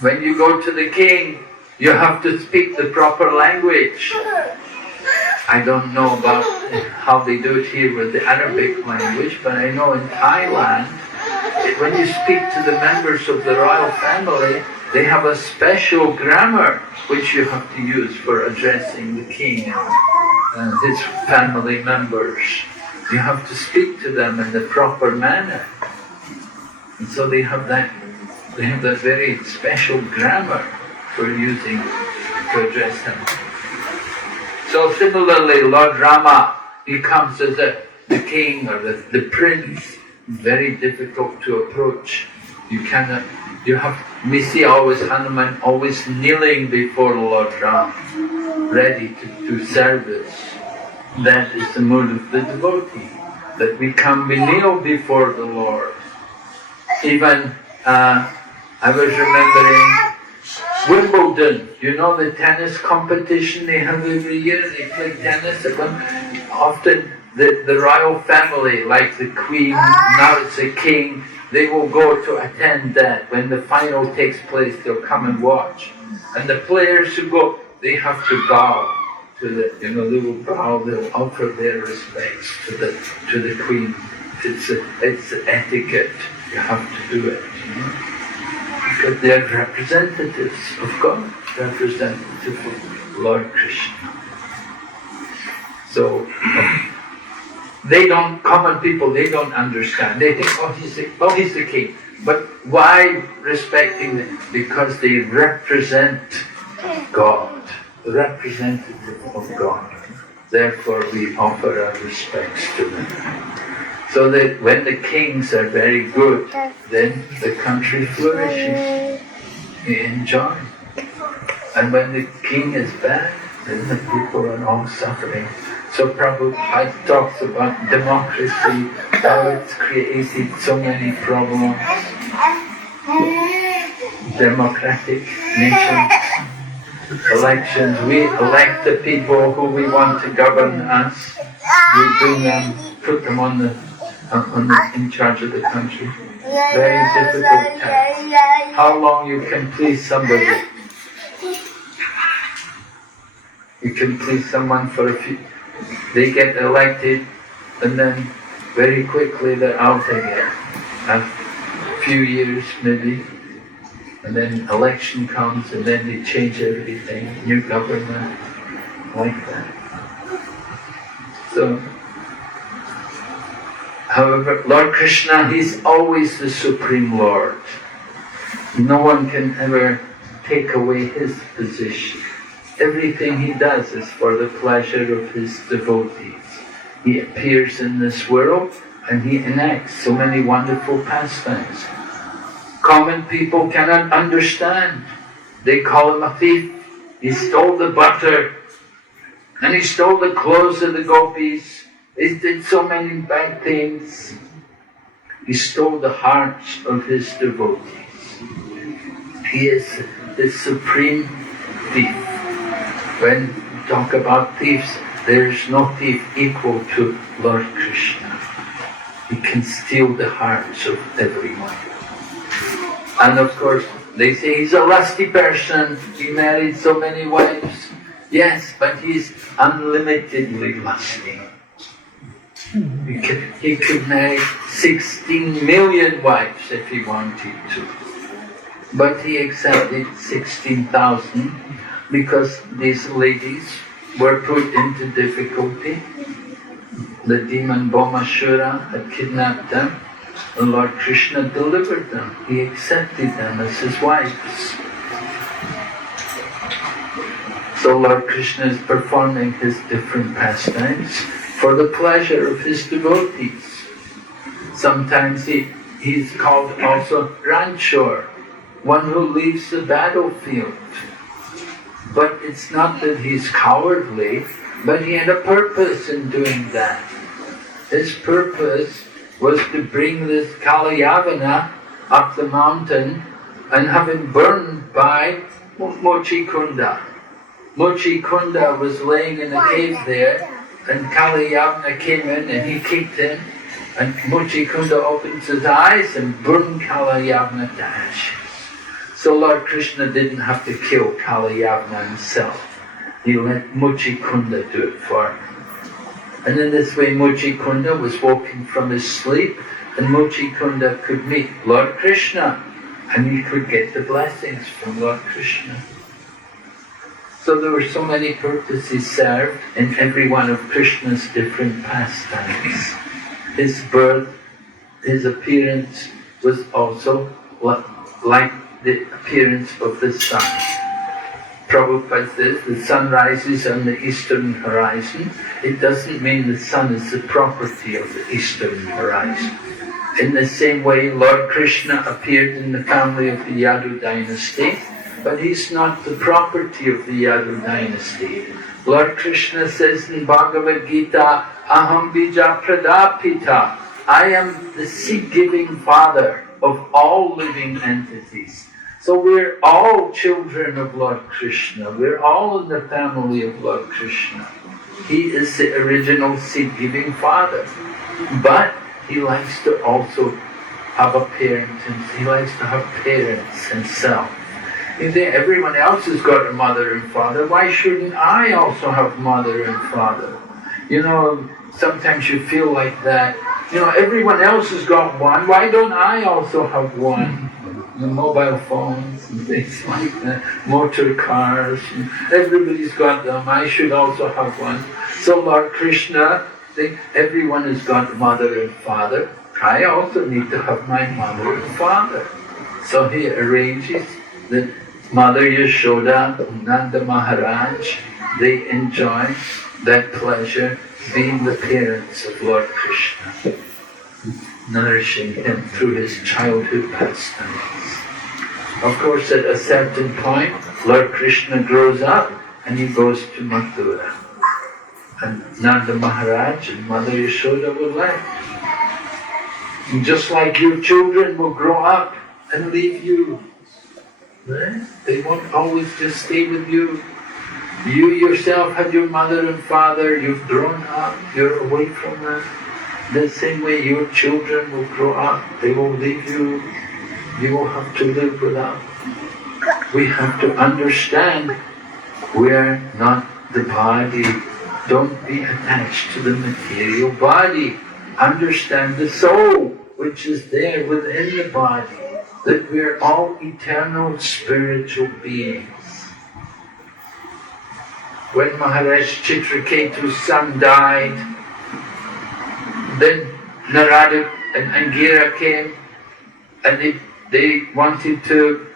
When you go to the king, you have to speak the proper language. I don't know about how they do it here with the Arabic language, but I know in Thailand, when you speak to the members of the royal family, they have a special grammar which you have to use for addressing the king and his family members. You have to speak to them in the proper manner. And so they have that very special grammar for using to address him. So similarly, Lord Rama, he comes as the king or the prince, very difficult to approach. We see always Hanuman always kneeling before Lord Ram, ready to do service. That is the mood of the devotee, that we kneel before the Lord. Even, I was remembering Wimbledon, you know the tennis competition they have every year, they play tennis. Often the royal family, like the Queen, now it's the King, they will go to attend that. When the final takes place, they'll come and watch. And the players who go, they have to bow to they will bow, they'll offer their respects to the Queen. It's etiquette, you have to do it. Because they are representatives of God, representative of Lord Krishna. So, common people, they don't understand. They think, he's the king. But why respecting them? Because they represent God, the representative of God. Therefore we offer our respects to them. So that when the kings are very good, then the country flourishes. We enjoy. And when the king is bad, then the people are all suffering. So Prabhupada talks about democracy, how it's created so many problems. Democratic nations, elections, we elect the people who we want to govern us. We bring them, put them in charge of the country. Very difficult task. How long you can please somebody? You can please someone for a few. They get elected, and then very quickly they're out again. A few years maybe, and then election comes, and then they change everything. New government, like that. So, however, Lord Krishna, he's always the Supreme Lord. No one can ever take away his position. Everything he does is for the pleasure of his devotees. He appears in this world and he enacts so many wonderful pastimes. Common people cannot understand. They call him a thief. He stole the butter and he stole the clothes of the gopis. He did so many bad things. He stole the hearts of his devotees. He is the supreme thief. When we talk about thieves, there is no thief equal to Lord Krishna. He can steal the hearts of everyone. And of course, they say he's a lusty person, he married so many wives. Yes, but he's unlimitedly lusty. He could marry 16 million wives if he wanted to. But he accepted 16,000 because these ladies were put into difficulty. The demon Bomashura had kidnapped them, and Lord Krishna delivered them. He accepted them as his wives. So Lord Krishna is performing his different pastimes for the pleasure of his devotees. Sometimes he's called also Ranchor, one who leaves the battlefield. But it's not that he's cowardly, but he had a purpose in doing that. His purpose was to bring this Kalayavana up the mountain and have him burned by Mochi Kunda. Mochi Kunda was laying in a cave there, and Kalayavana came in and he kicked him, and Mochi Kunda opens his eyes and burned Kalayavana to ashes. So Lord Krishna didn't have to kill Kalayavana himself. He let Mochi Kunda do it for him. And in this way Mochi Kunda was woken from his sleep, and Mochi Kunda could meet Lord Krishna, and he could get the blessings from Lord Krishna. So there were so many purposes served in every one of Krishna's different pastimes. His birth, his appearance was also like the appearance of the sun. Prabhupada says the sun rises on the eastern horizon. It doesn't mean the sun is the property of the eastern horizon. In the same way, Lord Krishna appeared in the family of the Yadu dynasty, but he's not the property of the Yadu dynasty. Lord Krishna says in Bhagavad Gita, Aham bija pradapita, I am the seed-giving father of all living entities. So we're all children of Lord Krishna. We're all in the family of Lord Krishna. He is the original seed-giving father. But he likes to also have a parent, and he likes to have parents himself. You think everyone else has got a mother and father, why shouldn't I also have mother and father? You know, sometimes you feel like that. You know, everyone else has got one, why don't I also have one? The mobile phones and things like that, motor cars, everybody's got them, I should also have one. So Lord Krishna, everyone has got mother and father, I also need to have my mother and father. So he arranges that Mother Yashoda and Nanda Maharaj, they enjoy that pleasure being the parents of Lord Krishna, nourishing him through his childhood pastimes. Of course, at a certain point, Lord Krishna grows up and he goes to Mathura. And Nanda Maharaj and Mother Yashoda were left. And just like your children will grow up and leave you, right? They won't always just stay with you. You yourself have your mother and father, you've grown up, you're away from them. The same way your children will grow up, they will leave you, you will have to live without. We have to understand we're not the body. Don't be attached to the material body. Understand the soul which is there within the body, that we're all eternal spiritual beings. When Maharaj Chitraketu's son died, then Narada and Angira came and they wanted to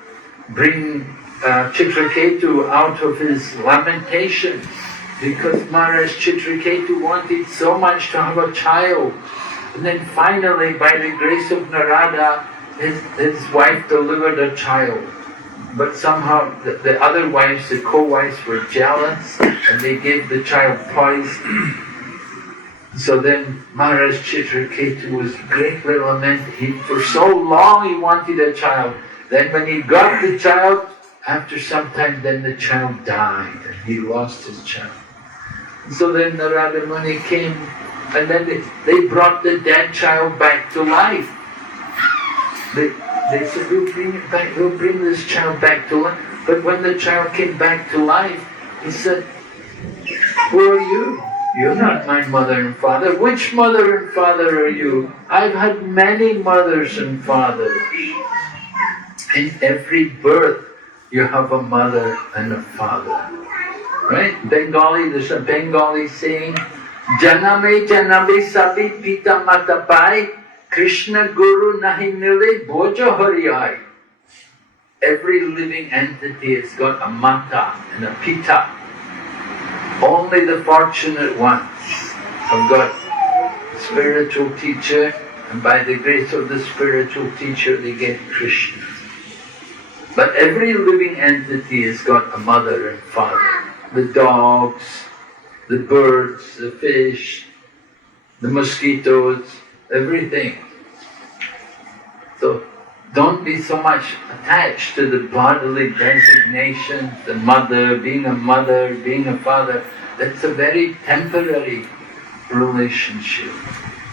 bring Chitraketu out of his lamentation, because Maharaj Chitraketu wanted so much to have a child. And then finally, by the grace of Narada, his wife delivered a child. But somehow the other wives, the co-wives, were jealous and they gave the child poison. So then Maharaj Chitraketu was greatly lamenting. For so long he wanted a child. Then when he got the child, after some time, then the child died and he lost his child. So then Narada Muni came and then they brought the dead child back to life. They said, we'll bring it back, we'll bring this child back to life. But when the child came back to life, he said, who are you? You're not my mother and father. Which mother and father are you? I've had many mothers and fathers. In every birth, you have a mother and a father. Right? Bengali, there's a Bengali saying, Janame janame sabi pita mata pai, Krishna Guru nahi mile bojo hariyai. Every living entity has got a mata and a pita. Only the fortunate ones have got a spiritual teacher, and by the grace of the spiritual teacher they get Krishna. But every living entity has got a mother and father. The dogs, the birds, the fish, the mosquitoes, everything. So don't be so much attached to the bodily designations, the mother, being a father. That's a very temporary relationship.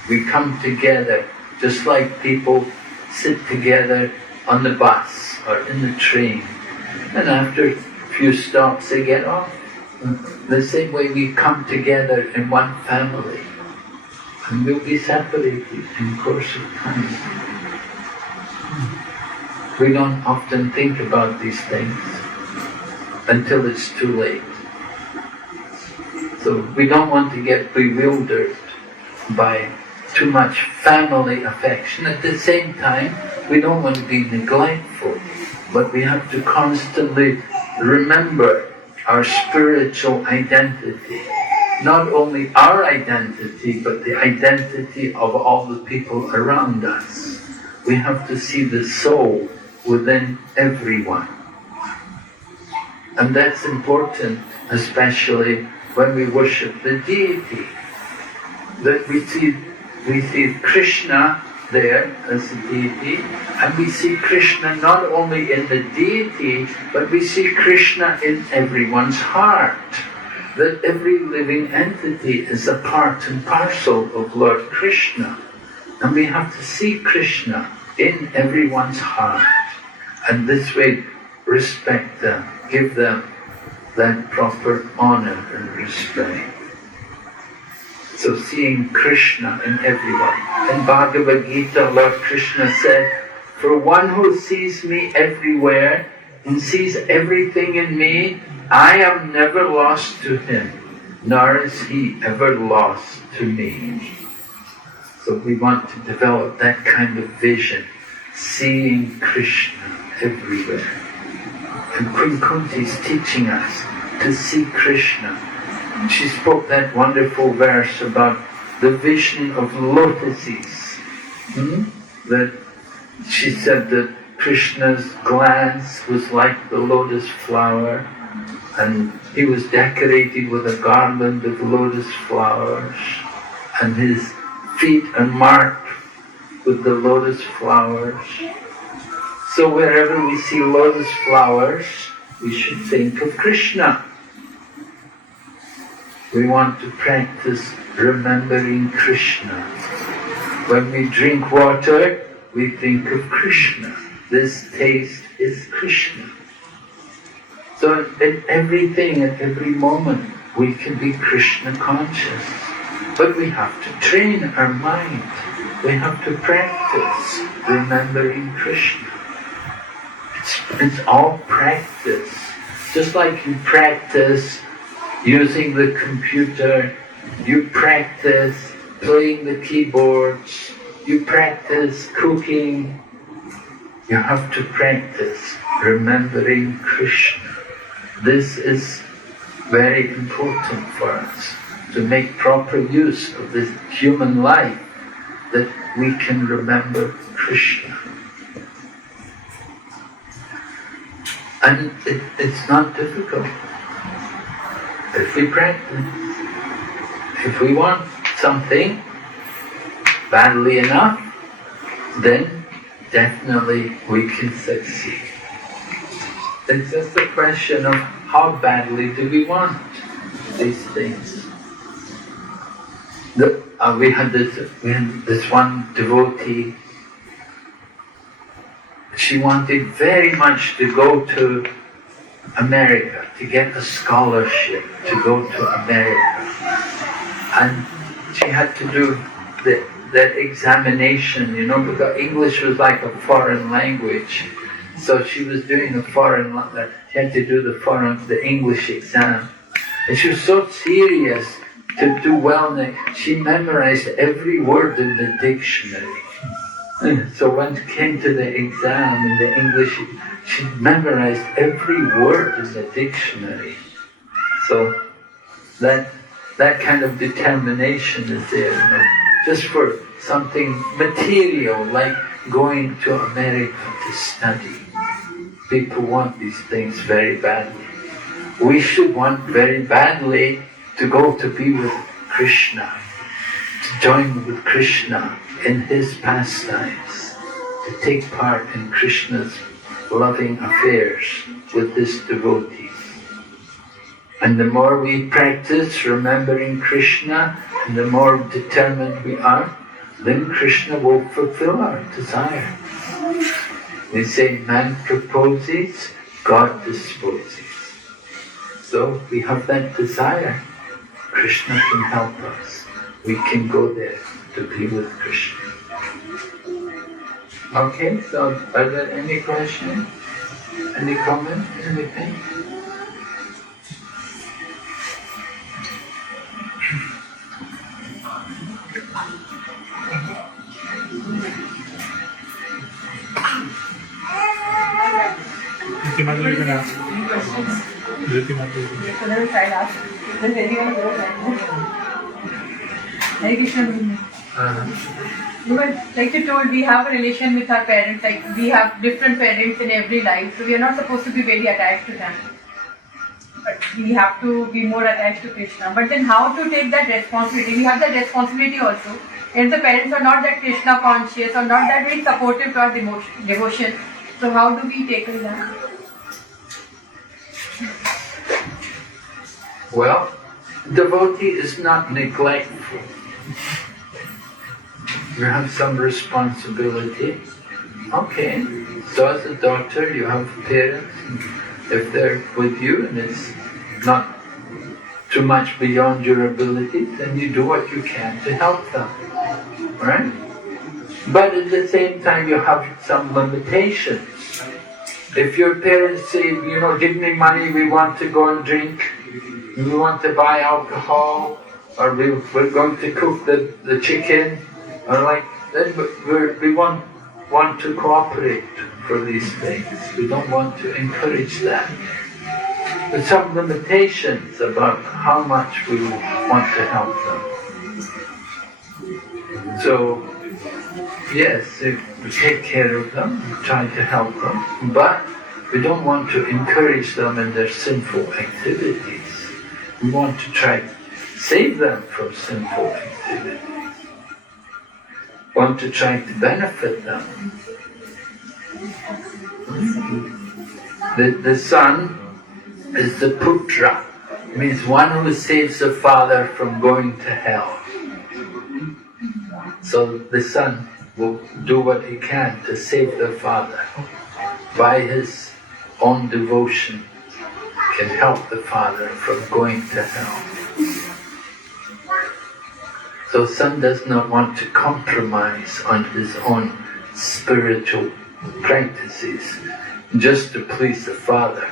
We come together just like people sit together on the bus or in the train, and after a few stops they get off. The same way we come together in one family, and we'll be separated in course of time. We don't often think about these things until it's too late. So we don't want to get bewildered by too much family affection. At the same time, we don't want to be neglectful, but we have to constantly remember our spiritual identity. Not only our identity, but the identity of all the people around us. We have to see the soul within everyone. And that's important, especially when we worship the deity. That we see Krishna there as the deity, and we see Krishna not only in the deity, but we see Krishna in everyone's heart. That every living entity is a part and parcel of Lord Krishna. And we have to see Krishna in everyone's heart. And this way respect them, give them that proper honor and respect. So seeing Krishna in everyone. In Bhagavad Gita, Lord Krishna said, "For one who sees me everywhere and sees everything in me, I am never lost to him, nor is he ever lost to me." So we want to develop that kind of vision, seeing Krishna everywhere. And Queen Kunti is teaching us to see Krishna. She spoke that wonderful verse about the vision of lotuses. That she said that Krishna's glance was like the lotus flower, and he was decorated with a garland of lotus flowers, and his feet are marked with the lotus flowers. So wherever we see lotus flowers, we should think of Krishna. We want to practice remembering Krishna. When we drink water, we think of Krishna. This taste is Krishna. So in everything, at every moment, we can be Krishna conscious. But we have to train our mind. We have to practice remembering Krishna. It's all practice. Just like you practice using the computer, you practice playing the keyboards, you practice cooking, you have to practice remembering Krishna. This is very important for us, to make proper use of this human life, that we can remember Krishna. And it's not difficult. If we practice, if we want something badly enough, then definitely we can succeed. It's just a question of how badly do we want these things. We had this one devotee. She wanted very much to go to America, to get a scholarship to go to America. and she had to do that examination, because English was like a foreign language. So she was doing she had to do the English exam. And she was so serious to do well. She memorized every word in the dictionary. So when it came to the exam in the English, she memorized every word in the dictionary. So that kind of determination is there, just for something material like going to America to study. People want these things very badly. We should want very badly to go to be with Krishna, to join with Krishna in his pastimes, to take part in Krishna's loving affairs with his devotees. And the more we practice remembering Krishna, and the more determined we are, then Krishna will fulfill our desire. They say man proposes, God disposes. So we have that desire. Krishna can help us. We can go there to be with Krishna. Okay, so are there any questions? Any comment? Anything? Dhruti Mataji, you can ask. Dhruti Mataji. Hare Krishna. Like you told, we have a relation with our parents, like we have different parents in every life, so we are not supposed to be very attached to them. But we have to be more attached to Krishna. But then how to take that responsibility? We have that responsibility also. If the parents are not that Krishna conscious or not that very supportive to our devotion, so how do we take that? Well, devotee is not neglectful. You have some responsibility. Okay, so as a daughter you have parents. If they're with you and it's not too much beyond your ability, then you do what you can to help them. Right? But at the same time you have some limitations. If your parents say, give me money, we want to go and drink, we want to buy alcohol, or we're going to cook the chicken, or then we want to cooperate for these things. We don't want to encourage that. There's some limitations about how much we want to help them. So, yes, we take care of them, we try to help them, but we don't want to encourage them in their sinful activities. We want to try to save them from sinful activities. We want to try to benefit them. The son is the putra, means one who saves the father from going to hell. So the son will do what he can to save the father. By his own devotion, can help the father from going to hell. So son does not want to compromise on his own spiritual practices just to please the father.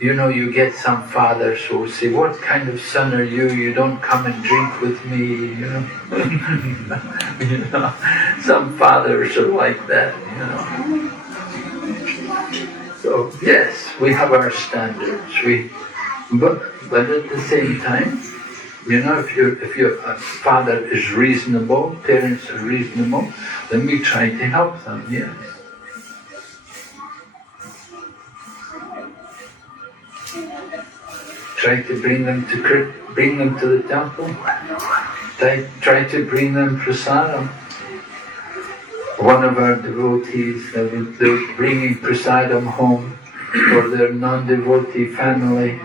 You get some fathers who will say, what kind of son are you? You don't come and drink with me, Some fathers are like that, So yes, we have our standards. But at the same time, if your father is reasonable, parents are reasonable, then we try to help them. Yes. Try to bring them to the temple. Try to bring them prasadam. One of our devotees, they were bringing prasadam home for their non-devotee family.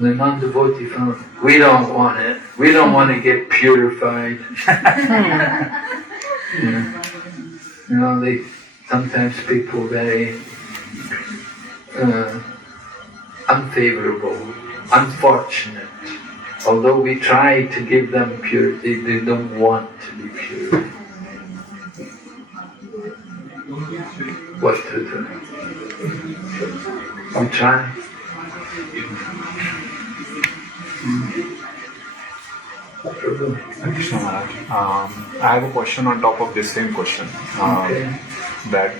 The non-devotee family, we don't want it. We don't want to get purified. Sometimes people very unfavorable, unfortunate. Although we try to give them purity, they don't want to be pure. What to do? We try. Krishna Maharaj. I have a question on top of this same question. Okay. That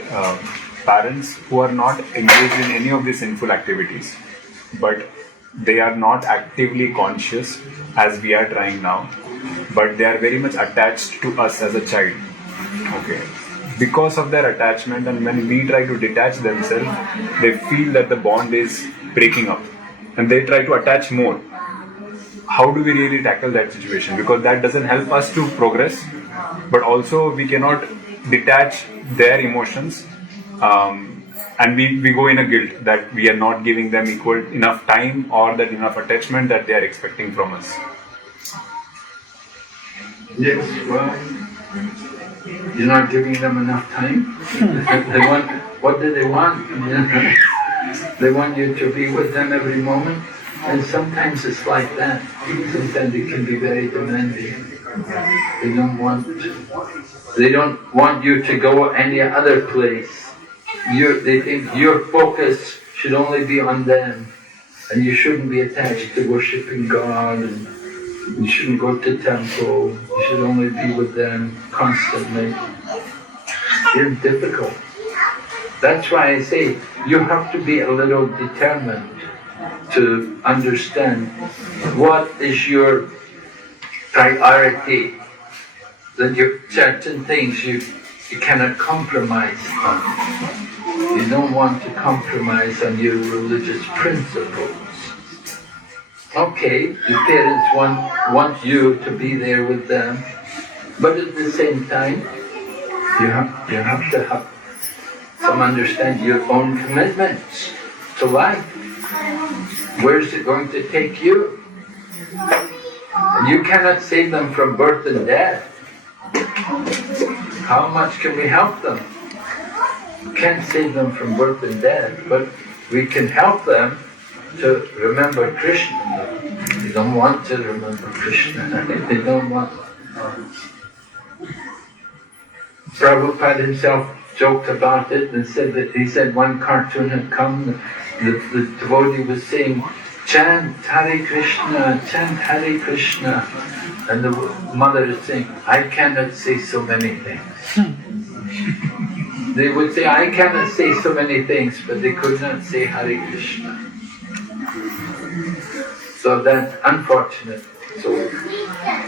parents who are not engaged in any of these sinful activities, but they are not actively conscious as we are trying now, but they are very much attached to us as a child. Okay. Because of their attachment, and when we try to detach themselves, they feel that the bond is breaking up and they try to attach more. How do we really tackle that situation? Because that doesn't help us to progress, but also we cannot detach their emotions, and we go in a guilt that we are not giving them equal enough time or that enough attachment that they are expecting from us. Yes, well, you're not giving them enough time. They want, what do they want? They want you to be with them every moment. And sometimes it's like that. Sometimes it can be very demanding. They don't want you to go any other place. They think your focus should only be on them. And you shouldn't be attached to worshipping God, and you shouldn't go to temple. You should only be with them constantly. It's difficult. That's why I say you have to be a little determined to understand what is your priority, that certain things you cannot compromise on. You don't want to compromise on your religious principles. Okay, your parents want you to be there with them, but at the same time, you have to have some understand your own commitments to life. Where is it going to take you? You cannot save them from birth and death. How much can we help them? We can't save them from birth and death, but we can help them to remember Krishna. They don't want to remember Krishna. They don't want. Prabhupada himself joked about it and said that he said one cartoon had come. The devotee was saying, chant Hare Krishna, chant Hare Krishna. And the mother is saying, I cannot say so many things. They would say, I cannot say so many things, but they could not say Hare Krishna. So that's unfortunate. So,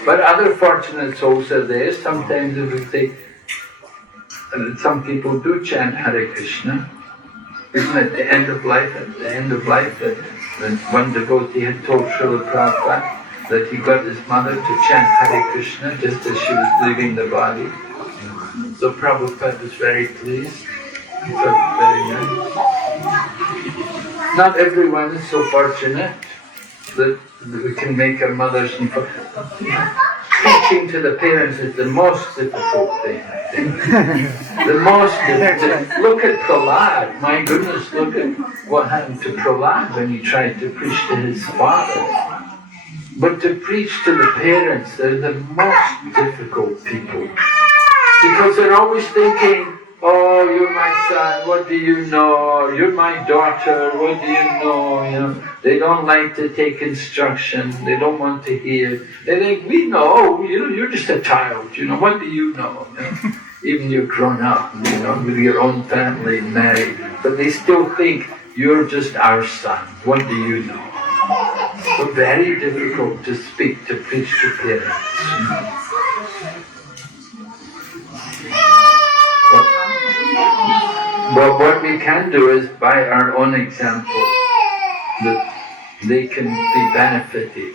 but other fortunate souls are there. Sometimes if we say, some people do chant Hare Krishna. Even at the end of life, one devotee had told Srila Prabhupada that he got his mother to chant Hare Krishna just as she was leaving the body. So Prabhupada was very pleased. He felt very nice. Not everyone is so fortunate that we can make our mothers and fathers. Teaching to the parents is the most difficult thing, I think. The most difficult. Look at Prahlad. My goodness, look at what happened to Prahlad when he tried to preach to his father. But to preach to the parents, they're the most difficult people. Because they're always thinking, oh, you're my son, what do you know? You're my daughter, what do you know? You know, they don't like to take instruction, they don't want to hear. They think, we know, you're just a child, what do you know? Even you're grown up, with your own family, married, but they still think, you're just our son, what do you know? So very difficult to speak, to preach to parents. But what we can do is, by our own example, that they can be benefited.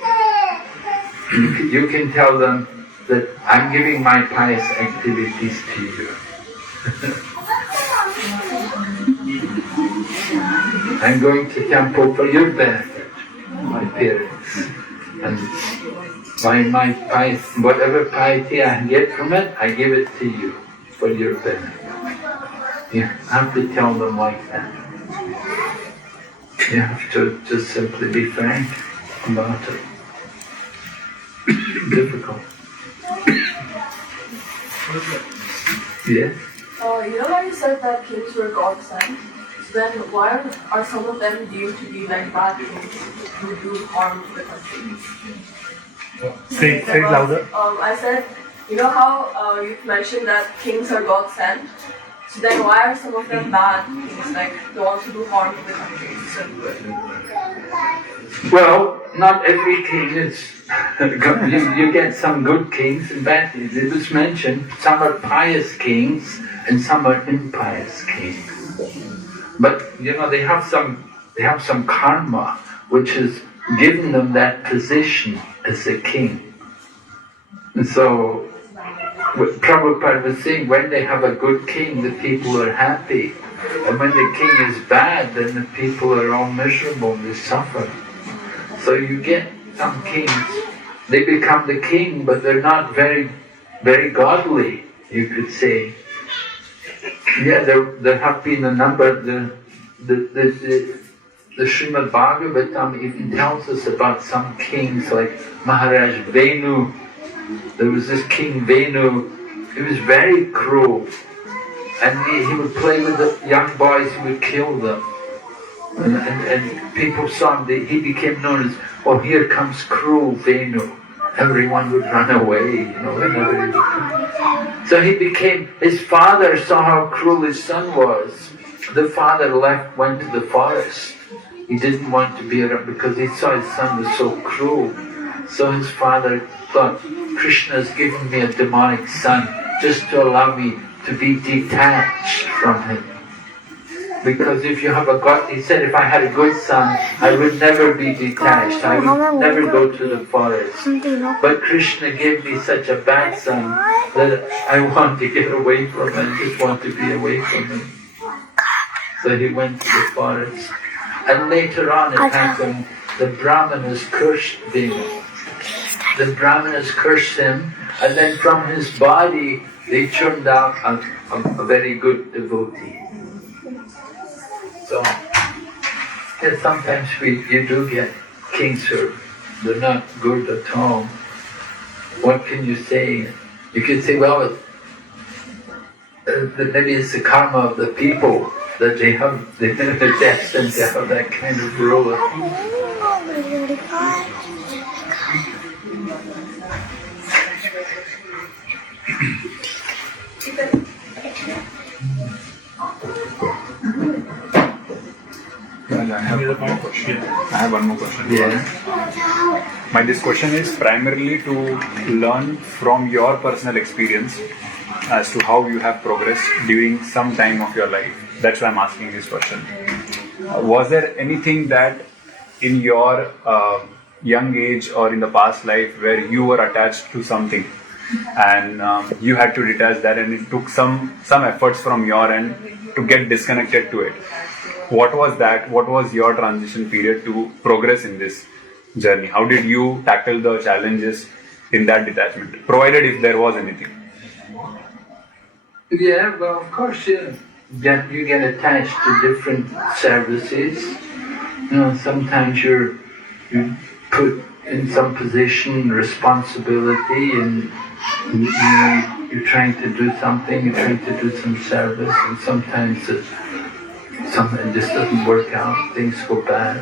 You can tell them that I'm giving my pious activities to you. I'm going to temple for your benefit, my parents. And my pious, whatever piety I get from it, I give it to you for your benefit. You have to tell them like that. You have to just simply be frank about it. difficult. Yeah? You know how you said that kings were God sent? Then why are some of them deemed to be like bad kings who do harm to the country? Say it louder. I said, you know how you mentioned that kings are God sent? So then why are some of them bad kings, like the ones who do harm to the country instead of good? Well, not every king is good. You get some good kings and bad kings. It was mentioned some are pious kings and some are impious kings. But they have some karma which has given them that position as a king. And so what Prabhupada was saying, when they have a good king, the people are happy. And when the king is bad, then the people are all miserable, they suffer. So you get some kings, they become the king, but they're not very, very godly, you could say. Yeah, there have been a number, the Srimad Bhagavatam even tells us about some kings like Maharaj Venu. There was this king Venu, he was very cruel. And he would play with the young boys, he would kill them. And people saw him, he became known as, oh, here comes cruel Venu. Everyone would run away, whenever he would come. So his father saw how cruel his son was. The father went to the forest. He didn't want to be around because he saw his son was so cruel. So his father thought, Krishna's given me a demonic son just to allow me to be detached from him. Because if you have he said, if I had a good son, I would never be detached. I would never go to the forest. But Krishna gave me such a bad son that I want to get away from him. I just want to be away from him. So he went to the forest. And later on it happened, the Brahmanas cursed Venu. The Brahmanas cursed him, and then from his body they turned out a very good devotee. So, sometimes you do get kings who they're not good at all. What can you say? You can say, well, maybe it's the karma of the people that they're destined to have that kind of ruler. Well, I have one more question. Yeah. This question is primarily to learn from your personal experience as to how you have progressed during some time of your life. That's why I'm asking this question. Was there anything that in your young age or in the past life where you were attached to something and you had to detach that, and it took some efforts from your end to get disconnected to it? What was that? What was your transition period to progress in this journey? How did you tackle the challenges in that detachment, provided if there was anything? Yeah, well, of course, yeah. You get attached to different services. Sometimes you're put in some position, responsibility, and you're trying to do something, you're trying to do some service, and sometimes something just doesn't work out, things go bad,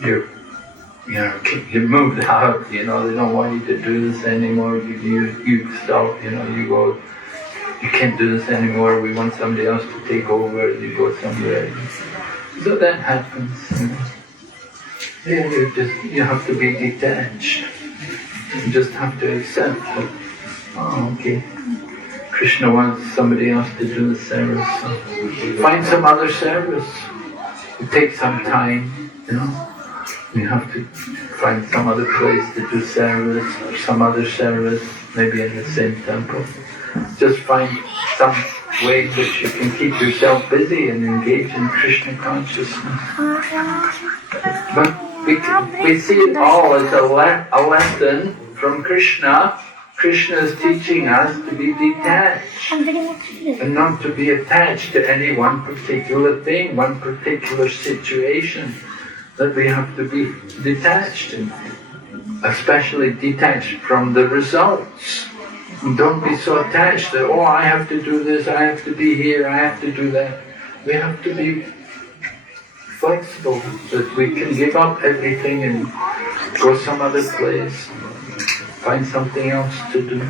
You're moved out, they don't want you to do this anymore, you stop, you go, you can't do this anymore, we want somebody else to take over, you go somewhere. So that happens, you have to be detached. You just have to accept that, okay, Krishna wants somebody else to do the service. So find some other service. It takes some time, You have to find some other place to do service or some other service, maybe in the same temple. Just find some way in which you can keep yourself busy and engage in Krishna consciousness. But we see it all as a lesson from Krishna. Krishna is teaching us to be detached and not to be attached to any one particular thing, one particular situation, that we have to be detached in. especially detached from the results. Don't be so attached that, oh, I have to do this, I have to be here, I have to do that. We have to be flexible, that we can give up everything and go some other place, find something else to do.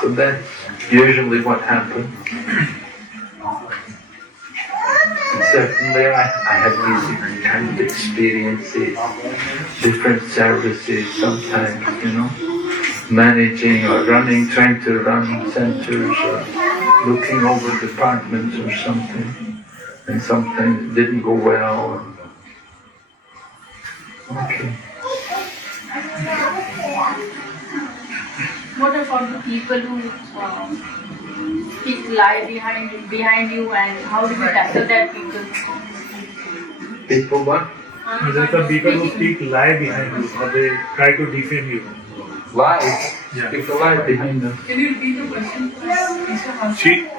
So that's usually what happens. And certainly I have these kind of experiences, different services sometimes, managing or running, trying to run centers or looking over departments or something, and sometimes it didn't go well. Okay. What about the people who speak lie behind you, and how do you tackle that people? People what? There are some people who speak lie behind you, or they try to defame you. Lies. Yeah. People lie behind them. Can you repeat the question?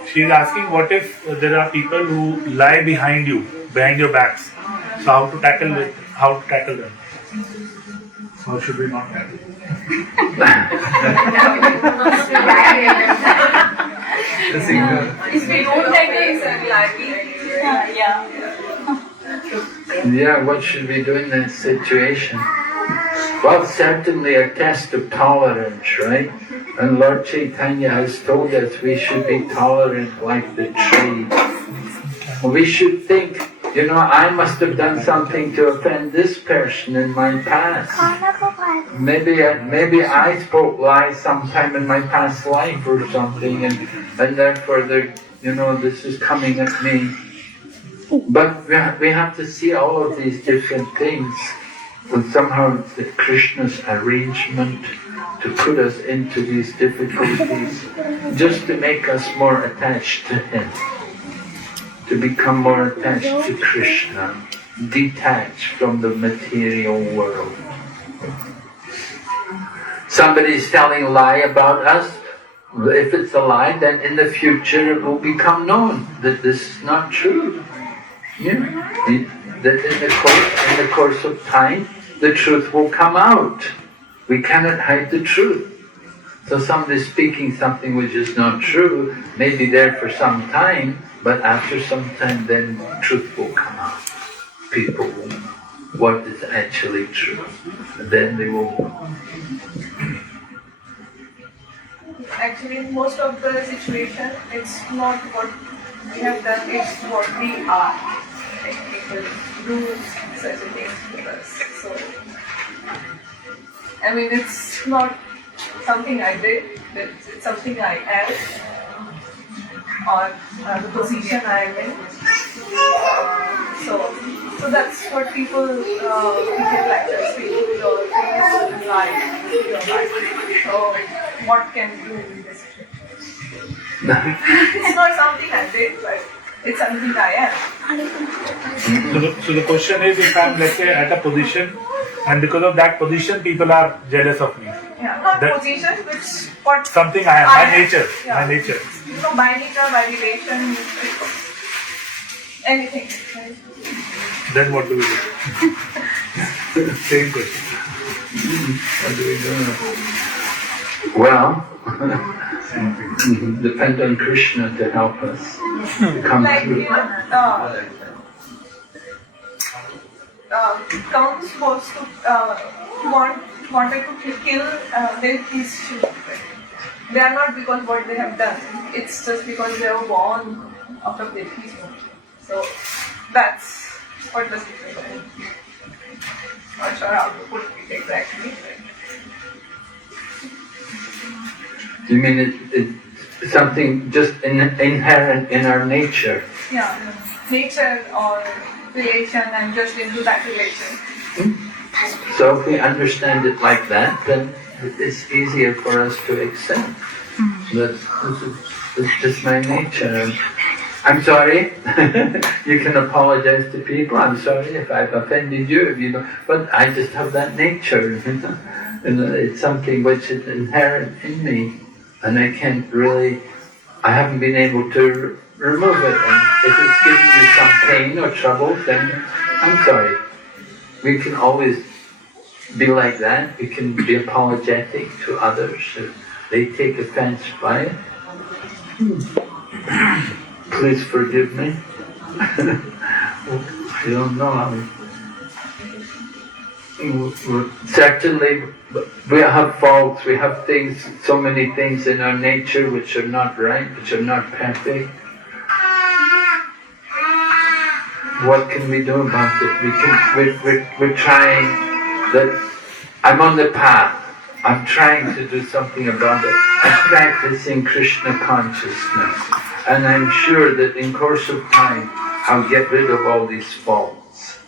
She is asking, what if there are people who lie behind you, behind your backs? So how to tackle them? How should we not tackle? If we don't tackle, yeah. Yeah, what should we do in that situation? Well, certainly a test of tolerance, right? And Lord Chaitanya has told us we should be tolerant like the tree. We should think, I must have done something to offend this person in my past. Maybe I spoke lies sometime in my past life or something, and therefore this is coming at me. But we have to see all of these different things, and somehow the Krishna's arrangement to put us into these difficulties, just to make us more attached to Him, to become more attached to Krishna, detached from the material world. Somebody's telling a lie about us. If it's a lie, then in the future it will become known that this is not true. That in the course of time, the truth will come out. We cannot hide the truth. So somebody speaking something which is not true may be there for some time, but after some time then truth will come out. People will know what is actually true. And then they will know. Actually, in most of the situation, it's not what we have done, it's what we are. Like people do such a thing with us. So, it's not something I did, it's something I am, or the position I am in. So that's what people behave like that. So your face and life. So what can you do in this situation? It's not something I did, but it's something I am. So the question is, if I'm, let's say, at a position, and because of that position, people are jealous of me. Yeah, not position, which what something I am, my nature. Yeah. My nature. By nature, by relation, anything. Right? Then what do we do? Same question. What do we do? Well, depend on Krishna to help us to come through. Count supposed to wanted to kill these sheep. They are not because what they have done. It's just because they were born out of their peaceful. So that's what the situation is. Not sure how to put it exactly. You mean it's something just inherent in our nature? Yeah, nature or relation and just into that relation. So if we understand it like that, then it's easier for us to accept that it's just my nature. I'm sorry. You can apologize to people. I'm sorry if I've offended you. But I just have that nature. And it's something which is inherent in me, and I haven't been able to remove it. And if it's giving you some pain or trouble, then I'm sorry. We can always be like that. We can be apologetic to others if they take offense by it. Please forgive me. I don't know. Certainly, we have faults, we have things, so many things in our nature which are not right, which are not perfect. What can we do about it? We're trying. That I'm on the path. I'm trying to do something about it. I'm practicing Krishna consciousness, and I'm sure that in course of time I'll get rid of all these faults.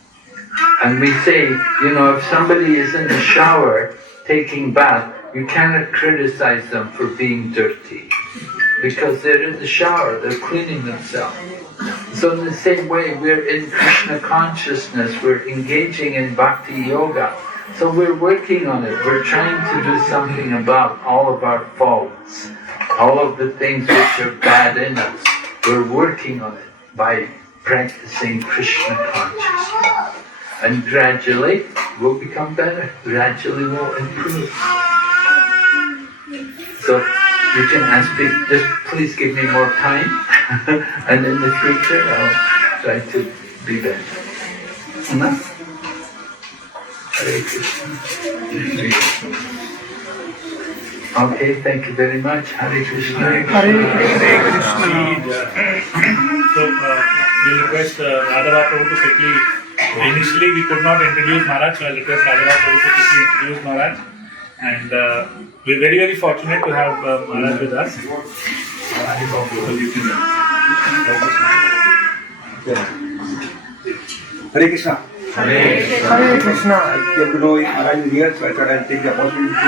And we say, if somebody is in the shower taking bath, you cannot criticize them for being dirty, because they're in the shower, they're cleaning themselves. So in the same way, we're in Krishna consciousness, we're engaging in bhakti yoga. So we're working on it, we're trying to do something about all of our faults, all of the things which are bad in us. We're working on it by practicing Krishna consciousness. And gradually we'll become better, gradually we'll improve. So you can ask me, just please give me more time, and in the future I'll try to be better. Enough? Hare Krishna. Hare Krishna. Okay, thank you very much. Hare Krishna. Hare Krishna. So we request Radha Prabhu to quickly. Initially, we could not introduce Maharaj, so I request Radha Prabhu to quickly introduce Maharaj. And we're very, very fortunate to have Maharaj with us. Hare Krishna. Hare Krishna. I came to know Maharaj is here, so I thought I'd take the opportunity to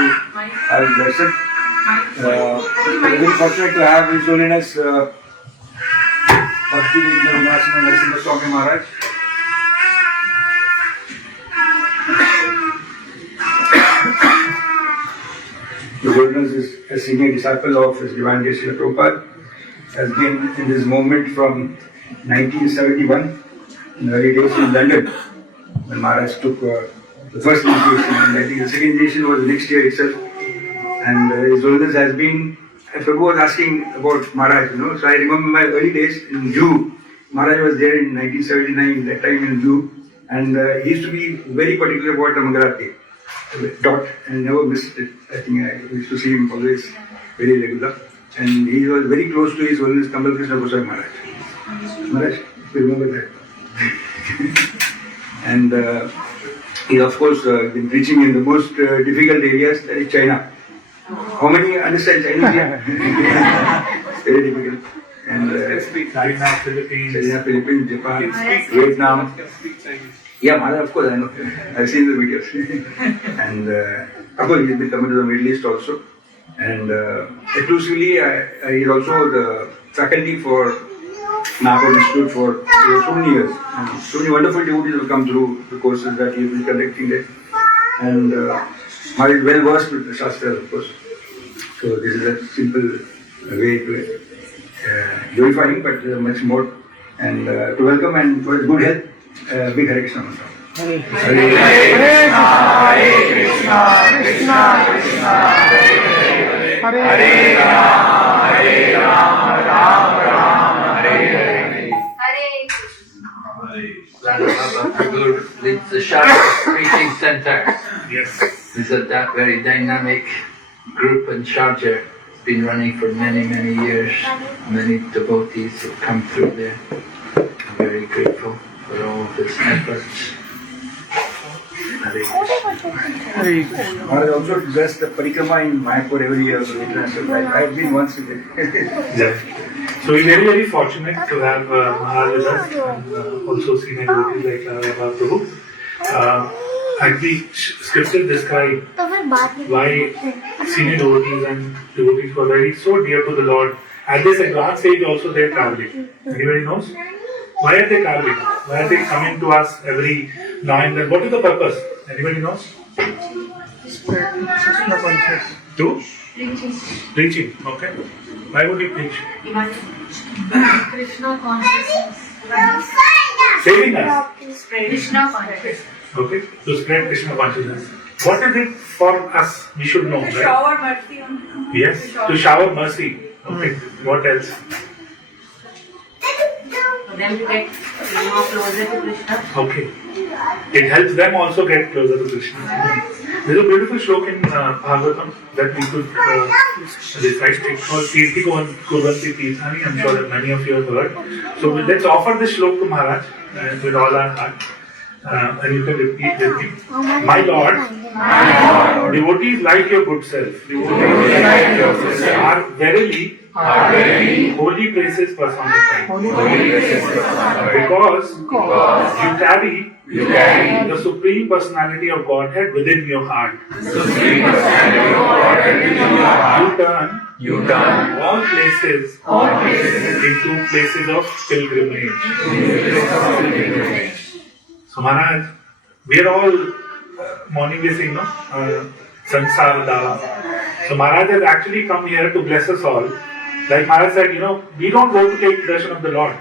have his lesson. We're very fortunate to have His Holiness BVV Narasimha Swami Maharaj. His Holiness is a senior disciple of His Divine Grace Srila Prabhupada, has been in this movement from 1971, in the early days in London, when Maharaj took the first initiation, and I think the second initiation was the next year itself. And His Holiness has been, Prabhu was asking about Maharaj, so I remember my early days in Jew. Maharaj was there in 1979, that time in Jew, and he used to be very particular about the Mangalarti. Dot and never missed it. I think I used to see him always very regular, and he was very close to His Holiness Kamal Krishna Goswami Maharaj. Maharaj, you remember that? And he of course been preaching in the most difficult areas, that is China. How many understand Chinese here? Very difficult. And China, Philippines, Japan, Vietnam. Yeah, Maharaj, of course, I know. I've seen the videos. And of course, he's been coming to the Middle East also. And exclusively, he's also the faculty for Nagpur Institute for so many years. And so many wonderful devotees will come through the courses that he's been conducting there. And Maharaj is well versed with the Shastra, of course. So this is a simple way to glorify him, but much more. And to welcome and for his good health. Big Hare Krishna mantra. Hare Krishna, Hare Krishna, Krishna Krishna, Hare Hare, Hare Rama, Hare Rama, Rama Rama, Hare Hare. Hare Krishna. Radha Prabhu leads the Sharjah Preaching Center. yes. This is that very dynamic group in Sharjah. It's been running for many, many years. Many devotees have come through there. I'm very grateful for all of his efforts. Hare Krishna. Maharaj also does the parikrama in Mayapur every year. So I have been once with it. Yeah. So we're very, very fortunate to have Maharaj with us, and also senior devotees like Radha Prabhu. Actually, scriptures describe why senior devotees and devotees were very so dear to the Lord. At this advanced age also they are traveling. Anybody knows? Why are they traveling? Why are they coming to us every now and then? What is the purpose? Anybody knows? To? Preaching. Okay. Why would he preach? Krishna consciousness. Saving us. Krishna consciousness. Okay. To spread Krishna consciousness. What is it for us? We should know, right? Shower mercy on. Yes, to shower mercy. Okay. What else? For them to get closer to Krishna. Okay. It helps them also get closer to Krishna. There's a beautiful shloka in Bhagavatam that we could recite. It's called Kirti Kurvanti Tirthani. I'm sure that many of you have heard. So let's offer this shloka to Maharaj with all our heart. And you can repeat with me. My Lord, devotees like your good self are verily holy places personified. Because you carry the Supreme Personality of Godhead within your heart. You turn all places into places of pilgrimage. So Maharaj, we are all morning we sing, no? Sansar Dava. So Maharaj has actually come here to bless us all. Like Maharaj said, we don't go to take darshan of the Lord.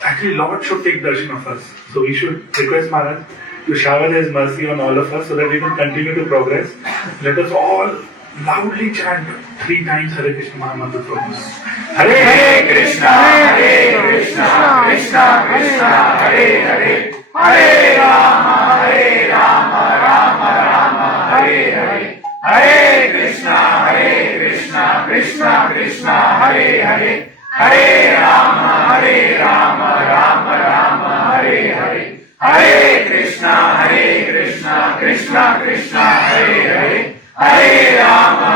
Actually, Lord should take darshan of us. So we should request Maharaj to shower His mercy on all of us so that we can continue to progress. Let us all loudly chant 3 times Hare Krishna Mahamantra from us. Hare Krishna, Krishna Krishna, Hare Hare, Hare Rama, Rama Rama, Hare Hare, Hare Krishna, Krishna Krishna, Hare Hare, Hare Rama, Rama Rama, Hare Hare, Hare Krishna, Krishna Krishna, Hare Hare, Hare Rama,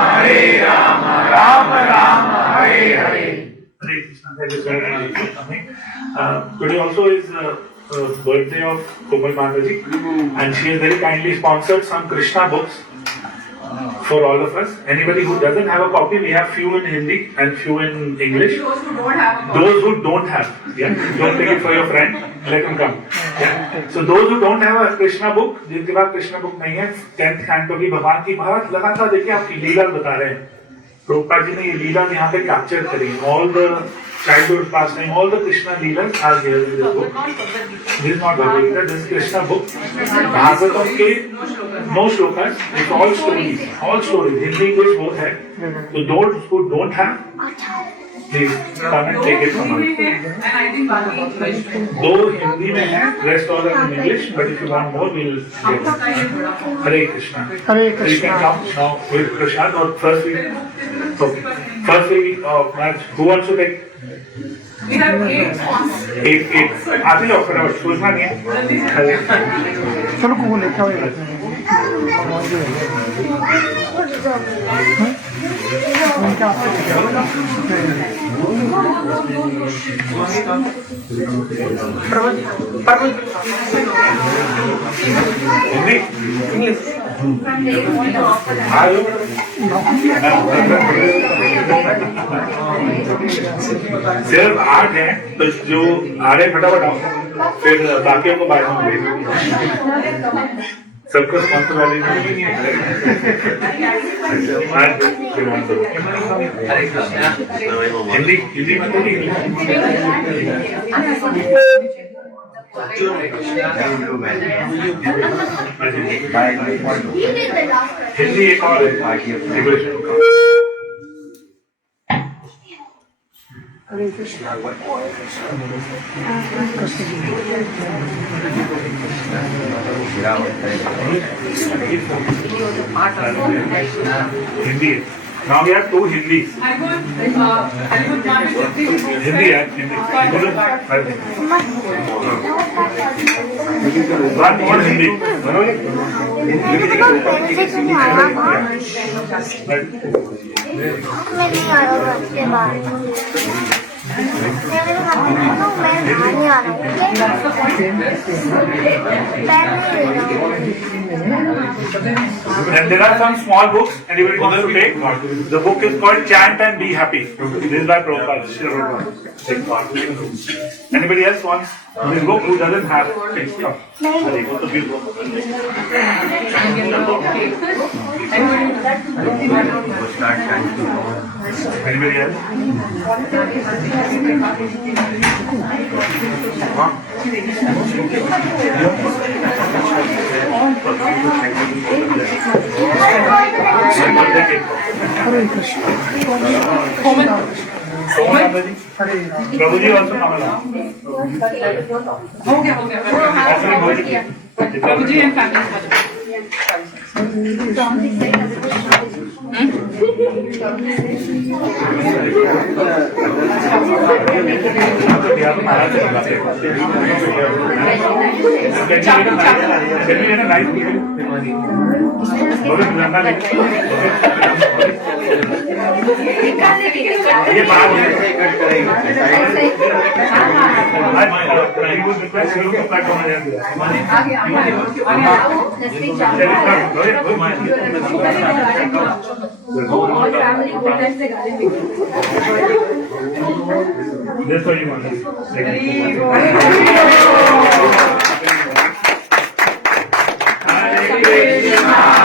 Rama Rama, Hare Hare. Hare Krishna. Thank you very much for coming. Today also is birthday of Komal Mataji, and she has very kindly sponsored some Krishna books for all of us. Anybody who doesn't have a copy, we have few in Hindi and few in English. Those who don't have, don't take it for your friend, let them come. So those who don't have a Krishna book, जिनके पास Krishna book नहीं है, 10th canto की भगवान की बहुत लगातार देखिए आपकी लीला बता रहे हैं. प्रभुपाद जी ने ये लीला यहाँ पे कैप्चर करी. All the childhood pastime, all the Krishna leelas are here in this book. This is not Bhagavad Gita, this is Krishna book. Bhagavatam के no shlokas, it's all stories. Hindi, English both है. So those who don't have, please come and take it from us. दो हिंदी में है, rest all are in English, but if you want more, we'll give. Hare Krishna. Hare Krishna. So you can come now with Prashad or first we, who wants to take? We have 8 sponsors. 8. आते जाओ फटाफट, सोचना नहीं है. चलो को लेके आओ. सिर्फ 8 है, तो जो आ रहे फटाफट आओ, फिर बाकियों को बाद में भेज. सबको स्पॉन्सर वाली नहीं है. हिंदी मतलब हिंदी एक और है. Hare Krishna. Hindi. Now we have 2 Hindis. Hindi है. One more Hindi. And there are some small books anybody wants to take. The book is called Chant and Be Happy. This is by Prabhupada. Anybody else wants this book who doesn't have it? Come. Anybody else? Prabhu ji also Prabhu ji and family ये बात That's what you want. Hare Krishna.